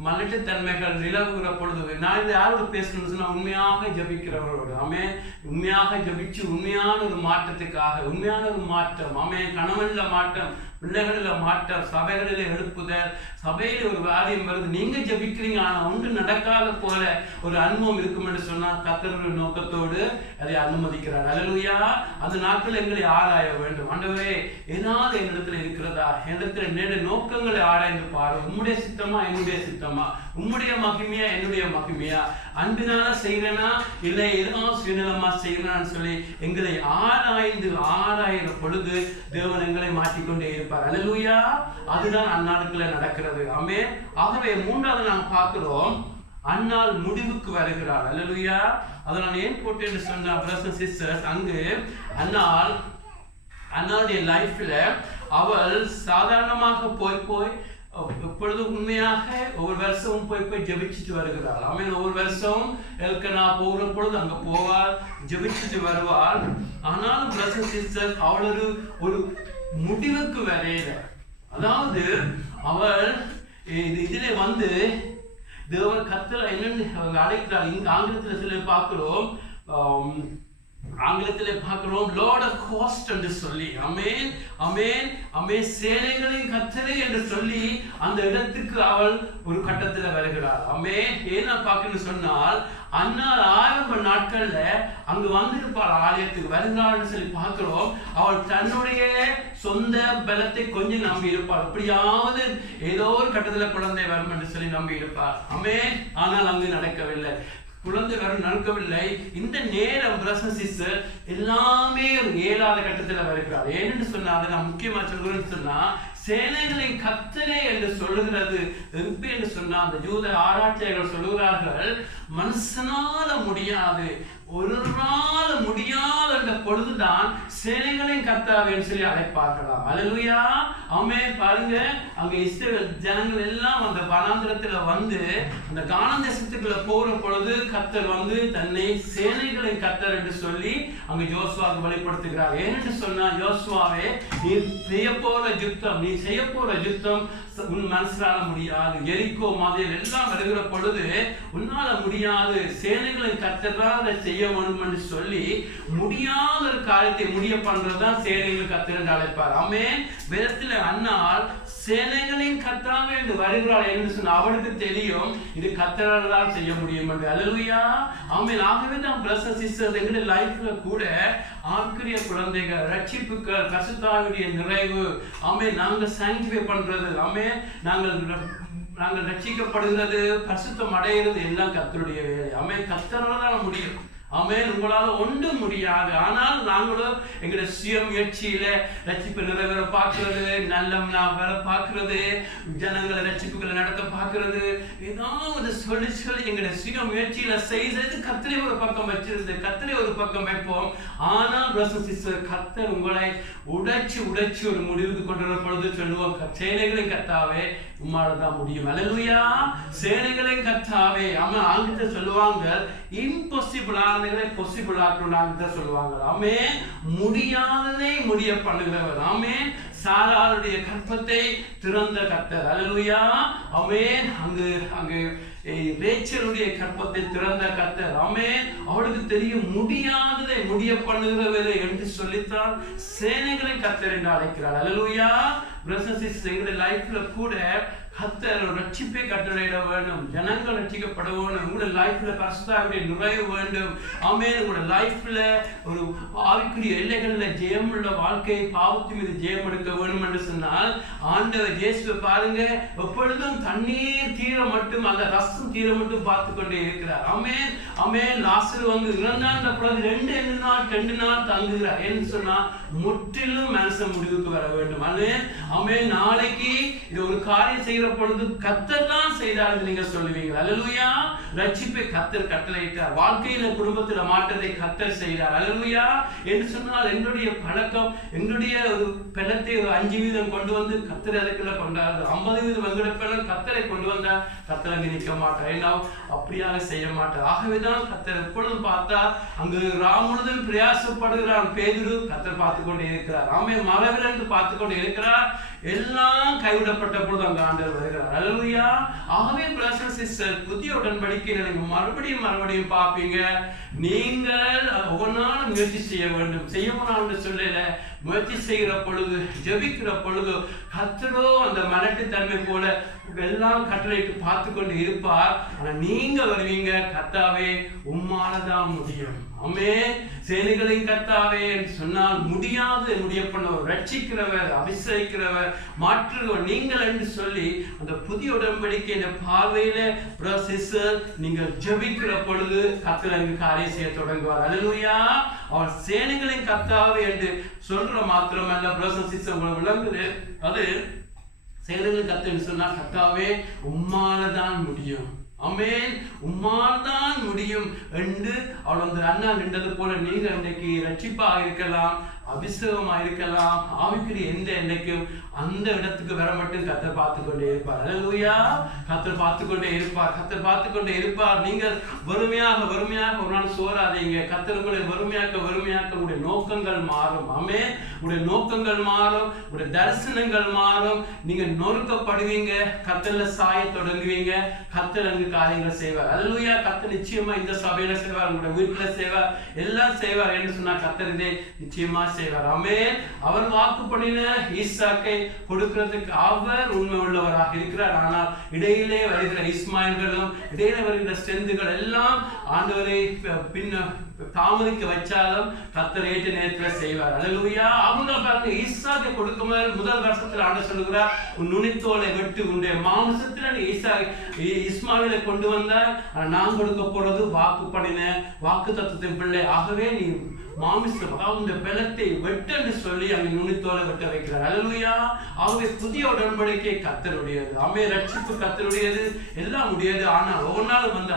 மலட்டுத்தன்மைகள் நிலவுகிற பொழுது நான் இதை யாரோட பேசணும்னு சொன்னா உண்மையாக ஜபிக்கிறவர்களோடு. ஆமென். உண்மையாக ஜபிச்சு உண்மையான ஒரு மாற்றத்துக்காக, உண்மையான ஒரு மாற்றம். ஆமென். கணவன்ல மாற்றம், பிள்ளைகளில் மாற்றம், சபைகளில் எழுப்புதல், சபையில் ஒரு காரியம் வருது, நீங்க ஜபிக்கிறீங்க ஆனா ஒன்று நடக்காத போல ஒரு அனுபவம் இருக்கும் என்று சொன்னா கர்த்தருடைய நோக்கத்தோடு அதை அனுமதிக்கிறார். அல்லேலூயா. அந்த நாட்கள் எங்களை ஆராய வேண்டும். ஆண்டவரே, ஏதாவது என்னிடத்துல இருக்கிறதா, என்னிடத்துல என்னுடைய நோக்கங்களை ஆராய்ந்து பாரு. உம்முடைய சித்தமா என்னுடைய சித்தமா, உம்முடைய மகிமையா என்னுடைய மகிமையா, அன்பினால செய்யறனா இல்லை எதுவும் சுயநலமா செய்யறான்னு சொல்லி எங்களை ஆராயிற பொழுது தேவன் எங்களை மாற்றிக்கொண்டே இருப்பார். அல்லேலூயா. அதுதான் அந்நாட்கள நடக்கிறது. ஆமென். ஆகவே மூன்றாவது நாம் பார்க்கிறோம், அன்னாள் முடிவுக்கு வருகிறாள். அல்லேலூயா. அதை நான் ஏன் போட்டேன்னு சொன்னா பிரதர்ஸ் அண்ட் சிஸ்டர்ஸ், அங்கு அன்னாளுடைய லைஃப்ல அவள் சாதாரணமாக போய் எப்பொழுது உண்மையாக ஒவ்வொரு வருஷமும் போய் ஜெபிச்சுட்டு வருகிறாள். ஆமென். ஒவ்வொரு வருஷமும் எல்கனா போகிற பொழுது அங்க போவாள், ஜெபிச்சுட்டு வருவாள். ஆனாலும் பிரதர்ஸ் அண்ட் சிஸ்டர்ஸ் அவள் ஒரு முடிவுக்கு வரையில, அதாவது அவள் இதிலே வந்து தேவன் கர்த்தர் என்னன்னு அவங்க அழைக்கிறார். இங்க ஆங்கிலத்தில் சில பார்க்கிறோம், லார்ட் ஆஃப் ஹோஸ்ட் என்று சொல்லி. ஆமென், ஆமென், ஆமென். சேனைகளின் கர்த்தரே என்று சொல்லி அந்த இடத்துக்கு அவள் ஒரு கட்டத்தில் வருகிறாள். ஆமென். ஏன்னா பார்க்கணும்னு சொன்னால் அன்னாள் ஆரம்ப நாட்கள்ல அங்கு வந்திருப்பாள், ஆலயத்துக்கு வருகிறாள்னு சொல்லி பார்க்கிறோம். அவள் தன்னுடைய சொந்த பலத்தை கொஞ்சம் நம்பி இருப்பாள். எப்படியாவது ஏதோ ஒரு கட்டத்துல குழந்தை வரும் என்று சொல்லி நம்பி இருப்பாள். ஆமென். ஆனால் அங்கு நடக்கவில்லை, குழந்தை வரும் நடக்கவில்லை. இந்த நேரம் பிரதர்ஸ் சிஸ்டர் எல்லாமே ஒரு 7வது கட்டத்துல வருகிறாள். ஏன்னு சொன்னா அதை நான் முக்கியமா சொல்றேன்னு சொன்னா, சேனைகளின் கர்த்தரே என்று சொல்லுகிறது என்று சொன்னால் அந்த யூத ஆராய்ச்சியாளர்கள் சொல்லுகிறார்கள், மனுஷனால முடியாது, ஒரு நாள் முடியாத அந்த பொழுதுதான் சேனைகளின் கர்த்தாவேன்னு சொல்லி அழைப்பார்களாம். அல்லேலூயா, ஆமென். பாருங்க, அங்க இஸ்ரவேல் ஜனங்கள் எல்லாம் அந்த வனாந்திரத்துல வந்து அந்த கானான் தேசத்துக்குள்ள போற பொழுது கர்த்தர் வந்து தன்னை சேனைகளின் கர்த்தர் என்று சொல்லி அங்க யோசுவாவுக்கு வெளிப்படுத்துகிறார். ஏனென்று சொன்னா, யோசுவாவே, நீ செய்ய போற யுத்தம் உன் மனசால முடியாது, எரிக்கோ மாதிரியில் எல்லாம் வருகிற பொழுது உன்னால முடியாது, சேனைகளின் கர்த்தர் தான் அதை செய்ய வேண்டும் என்று சொல்லி முடியாத ஒரு காரியத்தை முடிய பண்றதுதான் சேனைகளின் கர்த்தர் என்று அழைப்பார். ஆமென். வேதத்தில் அன்னாள் சேனைகளின் கர்த்தராக என்று வருகிறாள் என்று சொன்ன அவளுக்கு தெரியும் இது கர்த்தரால் தான் செய்ய முடியும் என்று. அல்லேலூயா, ஆமென். ஆகவே தான் பிரதர்ஸ் சிஸ்டர்ஸ், எங்களுடைய லைஃப்ல கூட ஆவிக்குரிய குழந்தைகள், ரட்சிப்புகள், பரிசுத்தாவியுடைய நிறைவு, ஆமென், நாங்கள் சாங்டிஃபை பண்றது, ஆமென், நாங்கள் ரட்சிக்கப்படுகிறது, பரிசுத்தம் அடைகிறது எல்லாம் கர்த்தருடைய வேலை. ஆமென். கர்த்தரால தான் முடியும். ஆமென். உங்களால் ஒன்றும் முடியாது. ஆனால் நாங்களும் எங்களுடைய சுய முயற்சியில ரட்சிப்பு நிறைவேற பார்க்கிறது, நல்ல வேலை பார்க்கிறது, ஜனங்களை ரட்சிப்புகளை நடத்த பார்க்கிறது, ஏதாவது சொல்லி எங்களுடைய சுய முயற்சியில செய்து கர்த்தரை ஒரு பக்கம் வச்சிருந்து கர்த்தரை ஒரு பக்கம் வைப்போம். ஆனால் பிரதர்ஸ் சிஸ்டர், கர்த்தர் உங்களை உடைச்சு ஒரு முடிவுக்கு கொண்டு வர பொழுது சொல்லுவோம், சேனைகளின் கர்த்தாவே உம்மாலதான் முடியும். அல்லேலூயா, சேனைகளின் கர்த்தாவே. ஆமா, ஆங்கிலத்தில் சொல்லுவாங்க இம்பாசிபிள் ஆனதை பாசிபிள் ஆக்கணும்னு சொல்லுவாங்க. ஆமென். முடியாததை முடிய பண்ணுகிறவர். ஆமென். சாராளுடைய கற்பத்தை திறந்த கர்த்தர். அல்லேலூயா, ஆமென். அங்கு ரேச்சலுடைய கற்பத்தை திறந்த கர்த்தர். ஆமென். அவளுக்கு தெரியும் முடியாததை முடிய பண்ணுகிறவரை என்று சொல்லித்தான் சேனைகளை கர்த்தர் என்று அழைக்கிறார். அல்லேலூயா, பிரதர்ஸ் சிஸ்டர்ஸ், எங்களுடைய லைஃப்ல கூட கர்த்தர் ரட்சிப்பை கட்டளையிட வேண்டும், ஜனங்கள் ரட்சிக்கப்பட வேண்டும், உங்களுடைய லைஃப்ல பரிசுத்தாவியுடைய நிறைவு வேண்டும். ஆமென். உங்களுடைய லைஃப்ல ஒரு ஆவிக்குரிய எல்லைகளில் ஜெயமுள்ள வாழ்க்கை, பாவத்து மீது ஜெயம் எடுக்க வேண்டும் என்று சொன்னால் ஆண்டவர் இயேசுவை பாருங்க, எப்பொழுதும் தண்ணீர் தீர மட்டும் அந்த ரசம் தீர மட்டும் பார்த்து கொண்டே இருக்கிறார். ஆமென். ஆமென். லாசரு வந்து இறந்தாண்ட பிறகு 2 நாள் தங்குகிறார். என்று சொன்னா முற்றிலும் மனுஷன் முடிவுக்கு வர வேண்டும். ஆமென். நாளைக்கு இது ஒரு காரியம் செய்கிற பொழுது கர்த்தர் தான் செய்தார் நீங்க சொல்லுவீங்க. அல்லேலூயா, ரட்சிப்பை கர்த்தர் கட்டளையிட்டார், வாழ்க்கையில குடும்பத்துல மாற்றத்தை கர்த்தர் செய்தார். அல்லேலூயா, என்று சொன்னால் எங்களுடைய பழக்கம், எங்களுடைய ஒரு பணத்தை ஒரு 5% கொண்டு வந்து கர்த்தர் அதுக்குள்ள கொண்டாரு, 50% எங்களுடைய பணம் கர்த்தரை கொண்டு வந்தா கர்த்தர் அங்கே நிற்க மாட்டார், ஏன்னா அப்படியாக செய்ய மாட்டார். ஆகவேதான் கர்த்தர் எப்பொழுதும் பார்த்தா அங்கு ராமுழுதும் பிரயாசப்படுகிறான் பேதுரு, கர்த்தர் பார்த்து கொண்டே இருக்கிறார். ஆமென். மரவில் என்று பார்த்து கொண்டே இருக்கிறார். எல்லாம் கைவிடப்பட்ட பொழுது அங்க ஆண்டவர் வருகிறார். அல்லேலூயா. ஆகவே பிரதர்ஸ் சிஸ்டர், புதிய உடன்படிக்கையில நீங்க மறுபடியும் பார்ப்பீங்க. நீங்கள் ஒவ்வொன்றாலும் முயற்சி செய்ய வேண்டும். செய்யணும் சொல்லல, முயற்சி செய்கிற பொழுது, ஜெபிக்கிற பொழுது கர்த்தரோ அந்த மலட்டு தன்மை போல எல்லாம் கட்டளையிட்டு பார்த்து கொண்டு இருப்பார். ஆனா நீங்க வருவீங்க, கர்த்தாவே உம்மாலதான் முடியும். ஆமென். சேனைகளின் கர்த்தாவே என்று சொன்னால் முடியாது முடிய பண்ணவர், ரட்சிக்கிறவர், அபிஷேகிக்கிறவர், மாற்றுகிறவர் நீங்கள் என்று சொல்லி அந்த புதிய உடன்படிக்கை இந்த பார்வையில பிரதர்ஸ் நீங்கள் ஜெபிக்கிற பொழுது கர்த்தர் அங்கு காரியம் செய்ய தொடங்குவார். அல்லேலூயா. அவர் சேனைகளின் கர்த்தாவே என்று சொல்ற மாத்திரமல்ல, பிரதர்ஸ் உங்களுக்கு விளங்குது, அது சேனைகளின் கர்த்தர் சொன்னா கர்த்தாவே உம்மாலதான் முடியும். ஆமென். உம்மால்தான் முடியும் என்று அவள் வந்து அண்ணா நின்றது போல நீங்க இன்றைக்கு ரட்சிப்பாக இருக்கலாம், அபிஷேகமா இருக்கலாம், ஆவிக்குரிய எந்த எண்ணைக்கும் அந்த இடத்துக்கு வர மட்டும் கர்த்தர் பார்த்து கொண்டே இருப்பார். அல்லேலூயா. கர்த்தர் பார்த்து கொண்டே இருப்பார், கர்த்தர் பார்த்து கொண்டே இருப்பார். நீங்கள் வறுமையாக ஒரு நாள் சோறாதீங்க. கர்த்தர் உங்களை வறுமையாக்க உங்களுடைய நோக்கங்கள் மாறும். ஆமென். உங்களுடைய நோக்கங்கள் மாறும், உங்களுடைய தரிசனங்கள் மாறும், நீங்க நொறுக்கப்படுவீங்க, கர்த்தர்ல சாய தொடங்குவீங்க, கர்த்தர் அங்கு காரியங்கள் செய்வார். அல்லேலூயா. கர்த்தர் நிச்சயமா இந்த சபையில செய்வார், உங்களுடைய வீட்டுல செய்வார், எல்லாம் செய்வார் என்று சொன்னா கர்த்தர் இதை நிச்சயமா செய்வார். ஆமென். அவர் வாக்கு பண்ணின ஈசாக்கை கொடுக்கிறதுக்கு அவர் உண்மை உள்ளவராக இருக்கிறார். ஆனால் இடையிலே வருகிற இஸ்மாயில்களும் இடையிலே வருகிற ஸ்ட்ரென்த்துகள் எல்லாம் ஆண்டவரை பின்ன தாமதிக்க வச்சாலும் கர்த்தர் ஏற்ற நேரத்தில் செய்வார். அல்லேலூயா. அவங்க பாருங்க, ஈசாக்கை கொடுக்கும் முதல் வருஷத்துல ஆண்டவர் சொல்லுகிறார், உன் நுனித்தோலை வெட்டு, உன்னுடைய மாம்சத்துல நீ இஸ்மாயிலை கொண்டு வந்தார், நான் கொடுக்க போறது வாக்கு பண்ணின வாக்கு தத்துவத்தின் பிள்ளை. ஆகவே நீ மாமிசம், அதாவது இந்த பலத்தை வெட்டு என்று சொல்லி அங்கே நுனித்தோலை வெட்ட வைக்கிறார். அல்லேலூயா. ஆகவே புதிய உடன்படிக்கை கர்த்தருடையது. ஆமென். ரட்சிப்பு கர்த்தருடையது, எல்லாம் முடியாது. ஆனால் ஒவ்வொரு நாளும் வந்து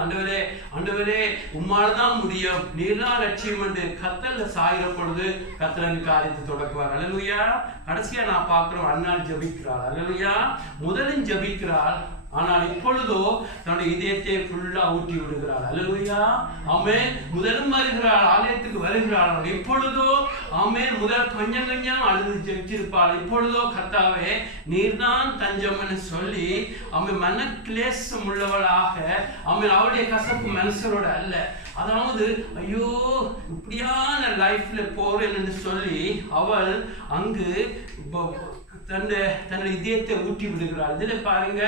ஆண்டவரே உம்மால்தான் முடியும், நீர்தான் ரட்சியம் என்று கர்த்தர்ல சாகிற பொழுது கர்த்தரின் காரியத்தை தொடக்குவார். அல்லேலூயா. கடைசியா நான் பார்க்கிறோம், அன்னாள் ஜெபிக்கிறாள். அல்லேலூயா. முதலில் ஜெபிக்கிறாள், ஆனால் இப்பொழுதோ தன்னுடைய இதயத்தை ஃபுல்லா ஊட்டி விடுகிறாள். அல்லேலூயா. ஆமென். முதலும் வருகிறாள், ஆலயத்துக்கு வருகிறாள். இப்பொழுதோ ஆமென், முதல் கொஞ்சம் அழுது ஜெபிச்சிருப்பாள். இப்பொழுதோ கர்த்தாவே நீர்தான் தஞ்சம்னு சொல்லி அவன் மன கிளேசம் உள்ளவளாக, அவன் அவளுடைய கசப்பு மனுஷரோட அல்ல. அதாவது ஐயோ இப்படியான லைஃப்ல போறேன்னு சொல்லி அவள் அங்கு தன்னுடைய இதயத்தை ஊட்டி விடுகிறாள். இதுல பாருங்க,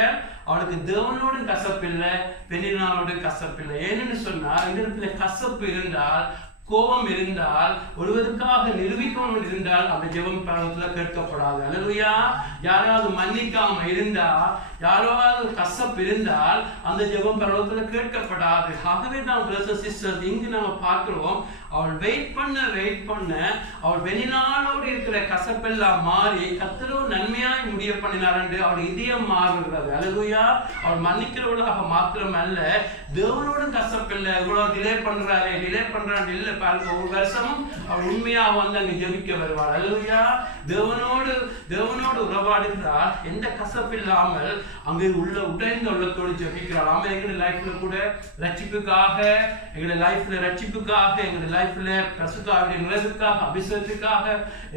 அவளுக்கு தேவனோட கசப்பில்லை, பெண்ணினாலோட கசப்பில்லை. ஏன்னு சொன்னா இந்த கசப்பு இருந்தால், கோபம் இருந்தால், ஒருவருக்காக நிரூபிக்கணும் இருந்தால் அந்த ஜெபம் பரவத்துல கேட்கப்படாது. அல்லேலூயா. யாராவது மன்னிக்காம இருந்தா, யாராவது கசப்பு இருந்தால் அந்த ஜெபம் பரவத்துல கேட்கப்படாது. ஆகவே நாம் பிரதர்ஸ் சிஸ்டர்ஸ் இங்கு நாம பார்க்கிறோம், அவள் வெயிட் பண்ண அவள் வெளிநாளோடு இருக்கிற கசப்பெல்லாம் மாறி கர்த்தரோ நன்மையாய் முடிய பண்ணினார் என்று அவள் இதயம் மாறுகிறது. அல்லேலூயா. அவள் மன்னிக்கிறவளாக மாத்திரம் அல்ல, தேவனோட கசப்பில்லை, இவ்வளவு டிலே பண்றான் இல்லை பாருங்க. ஒரு வருஷமும் அவள் உண்மையா வந்து அங்க ஜெபிக்க வருவாள். அல்லேலூயா. தேவனோடு உறவாடுகிறாள், எந்த கசப்பு இல்லாமல் அங்கே உடைந்த உள்ளத்தோடு ஜெபிக்கிறாள். ஆமா, எங்களுடைய லைஃப்ல கூட ரட்சிப்புக்காக, எங்களுடைய லைஃப்ல பரிசுத்தாவிய நிறைவுக்காக, அபிஷேகத்துக்காக,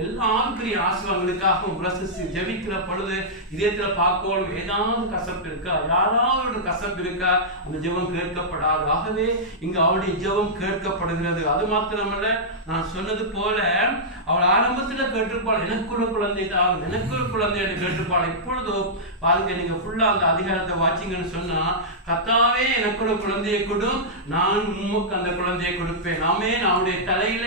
எல்லா ஆவிக்குரிய ஆசீர்வாதங்களுக்காக ஜெபிக்கிற பொழுது இதயத்துல பார்க்கணும், ஏதாவது கசப்பு இருக்கா, யாராவது கசப்பு இருக்கா, அந்த ஜெபம் கேட்கப்படாது. ஆகவே இங்கு அவளுடைய ஜெபம் கேட்கப்படுகிறது. அது மாத்திரமல்ல, நான் சொன்னது போல அவள் ஆரம்பத்துல கேட்டிருப்பாள், எனக்கு ஒரு குழந்தை தான், எனக்கு ஒரு குழந்தை என்று கேட்டிருப்பாள். இப்பொழுதோ பாருங்க, நீங்க ஃபுல்லா அந்த அதிகாரத்தை வாட்சிங்கன்னு சொன்னா, கர்த்தாவே எனக்கு ஒரு குழந்தையை கொடு, நான் உமக்கு அந்த குழந்தையை கொடுப்பேன். ஆமென். அவனுடைய தலையில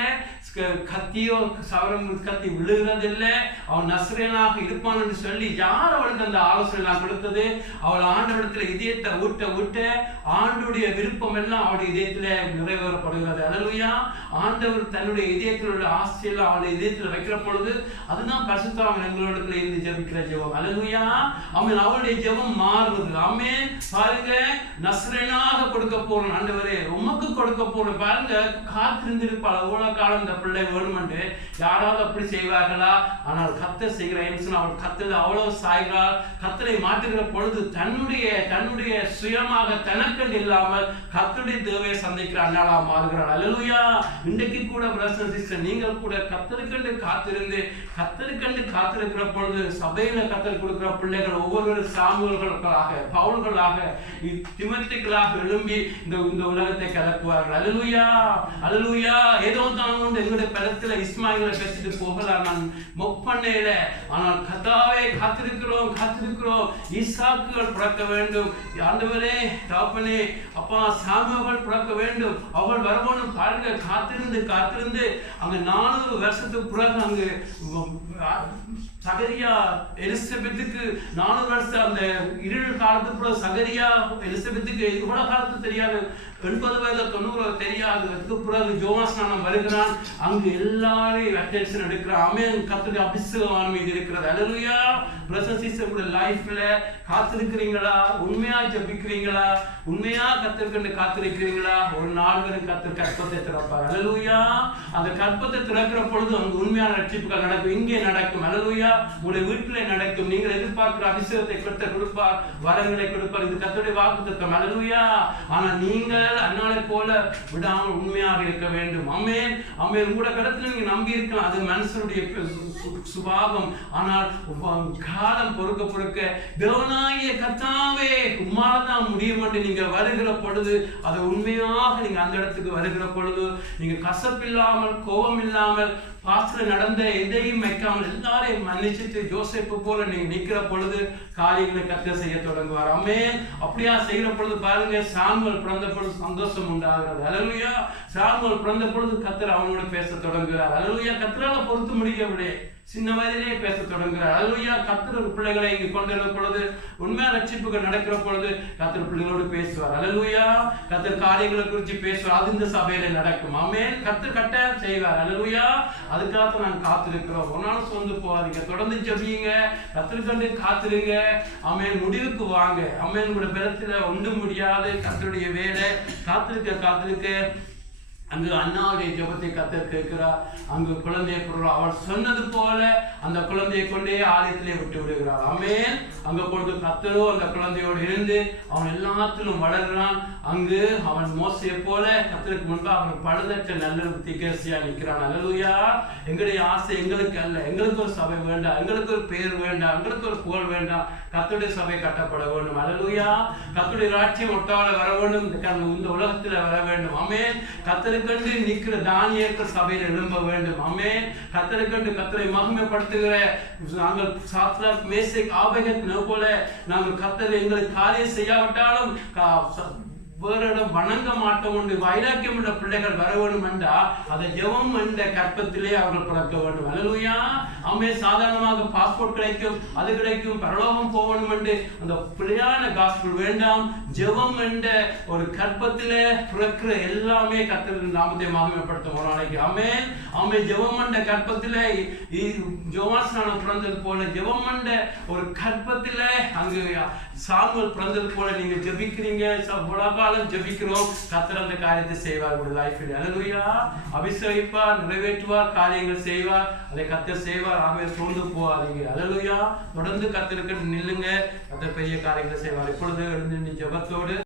கத்தியோ சவரம் கத்தி விழுகிறதில்லை, அவன் நஸ்ரேனாக இருப்பான் என்று சொல்லி யார் அவளுக்கு அந்த ஆலோசனை நான் கொடுத்தது? அவள் ஆண்டவரிடத்துல இதயத்தை ஊட்ட ஆண்டுடைய விருப்பம் எல்லாம் அவளுடைய இதயத்துல நிறைவேறப்படுகிறது. அல்லேலூயா. ஆண்டவர் தன்னுடைய இதயத்தில் உள்ள ஆசையெல்லாம் அவளுடைய இதயத்தில் வைக்கிற பொழுது அதுதான் பரிசுத்தவான்கள் எங்களிடத்துல இருந்து ஜெபிக்கிற ஜெபம். அல்லேலூயா. ஆமென். அவளுடைய ஜெபம் மாறுவது. ஆமென். பாருங்க, நஸ்ரேனாக கொடுக்க போறோம், ஆண்டவரே உமக்கு கொடுக்க போறோம். பாருங்க, காத்திருந்திருப்பாள் அவ்வளவு காலம் இந்த பிள்ளை வேணுமென்று. யாராவது அப்படி செய்வார்களா? ஆனால் கர்த்தர் செய்கிற அவள் கர்த்தர் அவ்வளவு சாய்கிறாள். கர்த்தரை மாற்றுகிற பொழுது தன்னுடைய சுயமாக தனக்கென்று இல்லாமல் கர்த்தருடைய தேவையை சந்திக்கிற அண்ணாளா மாறுகிறாள். அல்லேலூயா. இன்றைக்கு கூட பிரதர்ஸ் சிஸ்டர், நீங்கள் கூட கர்த்தருக்கென்று காத்திருக்கிற பொழுது சபையில கர்த்தர் கொடுக்கிற பிள்ளைகள் ஒவ்வொரு சாமுவேல்களாக, பவுல்களாக, திமோத்தேயுக்களாக எழும்பி இந்த உலகத்தை கலக்குவார்கள். அல்லேலூயா. அல்லேலூயா. ஏதோ தான் எங்களுடைய பலத்துல இஸ்மாயிலை பெற்றுட்டு போகலாம் நான் மொப்பண்ணையில, ஆனால் கர்த்தாவே காத்திருக்கிறோம் ஈசாக்குகள் பிறக்க வேண்டும். ஆண்டவரே தகப்பனே அப்பா சாமுவேல் பிறக்க வேண்டும், அவள் வரணும். பாருங்க, காத்திருந்து அங்க 400 வருஷத்துக்கு பிறகு அங்கு சகரியா எலிசபெத்துக்கு 400 வருஷம் அந்த இருள் காலத்துக்கு பிறகு சகரியா எலிசபெத்துக்கு இவ்வளவு காலத்துக்கு தெரியாது, 80 வயது 90 தெரியாது. அதுக்கு பிறகு ஜோவாஸ்நானம் வருகிறான், அங்கு எல்லாரையும் அட்டென்ஷன் எடுக்கிறான். ஆமென். கர்த்தருடைய அபிஷேகம் மீது இருக்கிறது. அல்லேலூயா. பிரதர்ஸ் சிஸ்டர், லைஃப்ல காத்திருக்கிறீங்களா? உண்மையா ஜெபிக்கிறீங்களா? உண்மையா கர்த்தருக்கு காத்திருக்கிறீங்களா? ஒரு நாள் வரை கர்த்தர் கற்பத்தை திறப்பார். அல்லேலூயா. அந்த கற்பத்தை திறக்கிற பொழுது அங்கு உண்மையான ரட்சிப்புகள் நடக்கும். இங்கே நடக்கும். அல்லேலூயா. உங்களுடைய வீட்டிலே நடக்கும். நீங்கள் எதிர்பார்க்கிற அபிஷேகத்தை கர்த்தர் கொடுப்பார், வரங்களை கொடுப்பார். இது கர்த்தருடைய வாக்குத்தத்தம். அல்லேலூயா. ஆனா நீங்கள் அன்னாளை போல விடாமல் உண்மையாக இருக்க வேண்டும். ஆமென். ஆமென். உங்களோட கருத்துல நீங்க நம்பி இருக்கலாம், அது மனுஷனுடைய சுபாவம். ஆனால் காலம் பொறுக்க தேவனாகிய கர்த்தாவே உம்மால்தான் முடியும் என்று நீங்க வருகிற பொழுது, அது உண்மையாக நீங்க அந்த இடத்துக்கு வருகிற பொழுது, நீங்க கசப்பில்லாமல், கோபம் இல்லாமல், பாஸ்ல நடந்த எதையும் வைக்காமல் எல்லாரையும் மன்னிச்சுட்டு ஜோசேப்பு போல நீங்க நிக்கிற பொழுது காரியங்களை கர்த்தர் செய்ய தொடங்குவார். ஆமென். அப்படியா செய்கிற பொழுது பாருங்க, சாமுவேல் பிறந்த பொழுது சந்தோஷம் உண்டாகிறது. அல்லேலூயா. சாமுவேல் பிறந்த பொழுது கர்த்தர் அவனோட பேச தொடங்குகிறார். அல்லேலூயா. கர்த்தரால பொறுத்து முடியவில்லை. சின்ன வயதிலே பேச தொடங்குகிறார். அல்லேலூயா. கர்த்தர் பிள்ளைகளை இங்கு கொண்டு வரும் பொழுது, உண்மையான ரட்சிப்புகள் நடக்கிற பொழுது கர்த்தர் பிள்ளைகளோடு பேசுவார். அல்லேலூயா. கர்த்தர் காரியங்களை குறித்து பேசுவார். அது இந்த சபையில நடக்கும். ஆமென். கர்த்தர் கட்டாயம் செய்வார். அல்லேலூயா. அதுக்காக நான் காத்திருக்கிறோம். ஒரு நாள் சோர்ந்து போகாதீங்க, தொடர்ந்து ஜெபியுங்க, கர்த்தருக்கென்று காத்திருங்க. ஆமென். முடிவுக்கு வாங்க. ஆமென். உங்களுடைய பலத்துல ஒன்றும் முடியாது. கர்த்தருடைய வேலை. காத்திருக்க அங்கு அண்ணாவுடைய ஜெபத்தை கர்த்தர் கேட்கிறார். அங்கு குழந்தையை கொடுக்கிறார். அவள் சொன்னது போல அந்த குழந்தையை கொண்டே ஆலயத்திலே விட்டு விடுகிறார். ஆமென். அங்க பொழுது கர்த்தரோ அந்த குழந்தையோடு இருந்து அவன் எல்லாத்திலும் வளர்கிறான். அங்கு அவன் மோசையை போல கர்த்தருக்கு முன்பாக அவன் பழுதற்ற நல்ல திகழ்ச்சியா நிற்கிறான். அல்லேலூயா. எங்களுடைய ஆசை எங்களுக்கு அல்ல. எங்களுக்கு ஒரு சபை வேண்டாம், எங்களுக்கு ஒரு பேர் வேண்டாம், எங்களுக்கு ஒரு புகழ் வேண்டாம். கர்த்தருடைய சபை கட்டப்பட வேண்டும். அல்லேலூயா. கர்த்தருடைய ராஜ்யம் ஒட்டாள வர வேண்டும். இந்த உலகத்துல வர வேண்டும். ஆமென். கர்த்தருக்கென்று நிற்கிற தானியேல் சபையில் எழும்ப வேண்டும். ஆமென். கர்த்தருக்கென்று கர்த்தரை மகிமைப்படுத்துகிற நாங்கள் சாத்ராக் மேஷாக் ஆபேத்நேகோ போல நாங்கள் கர்த்தரை எங்களுக்கு காரியம் செய்யாவிட்டாலும் வேற இடம் வணங்க மாட்டோம் என்று வைராக்கியம் உள்ள பிள்ளைகள் வர வேண்டும் என்றா அதை ஜெபம் என்ற கற்பத்திலே அவர்கள் பிறக்க வேண்டும். அல்லேலூயா. ஆமென். சாதாரணமாக பாஸ்போர்ட் கிடைக்கும், அது கிடைக்கும், பரலோகம் போகணும் என்று அந்த பிள்ளையான காஸ்பல் வேண்டாம். ஜெபம் என்ற ஒரு கற்பத்திலே பிறக்கிற எல்லாமே கர்த்தரின் நாமத்தை மகிமைப்படுத்தும் ஒரு நாளைக்கு. ஆமென். ஆமென். ஜெபம் என்ற கற்பத்திலே யோவான் பிறந்தது போல ஜெபம் என்ற ஒரு கற்பத்திலே அங்கு சாமுவேல் பிறந்தது போல நீங்க ஜெபிக்கிறீங்க. ஜெபிக்கிறோம். கர்த்தர் அந்த காரியத்தை செய்வார் உங்களுடைய லைஃபில். அல்லேலூயா. அபிஷேகிப்பார், நிறைவேற்றுவார், காரியங்கள் செய்வார். அதை கர்த்தர் செய்வார். ஆகவே சோர்ந்து போகாதீங்க. அல்லேலூயா. தொடர்ந்து கர்த்தருக்கு நில்லுங்க. கர்த்தர் பெரிய காரியங்களை செய்வார். இப்பொழுது எழுந்து ஜெபத்தோடு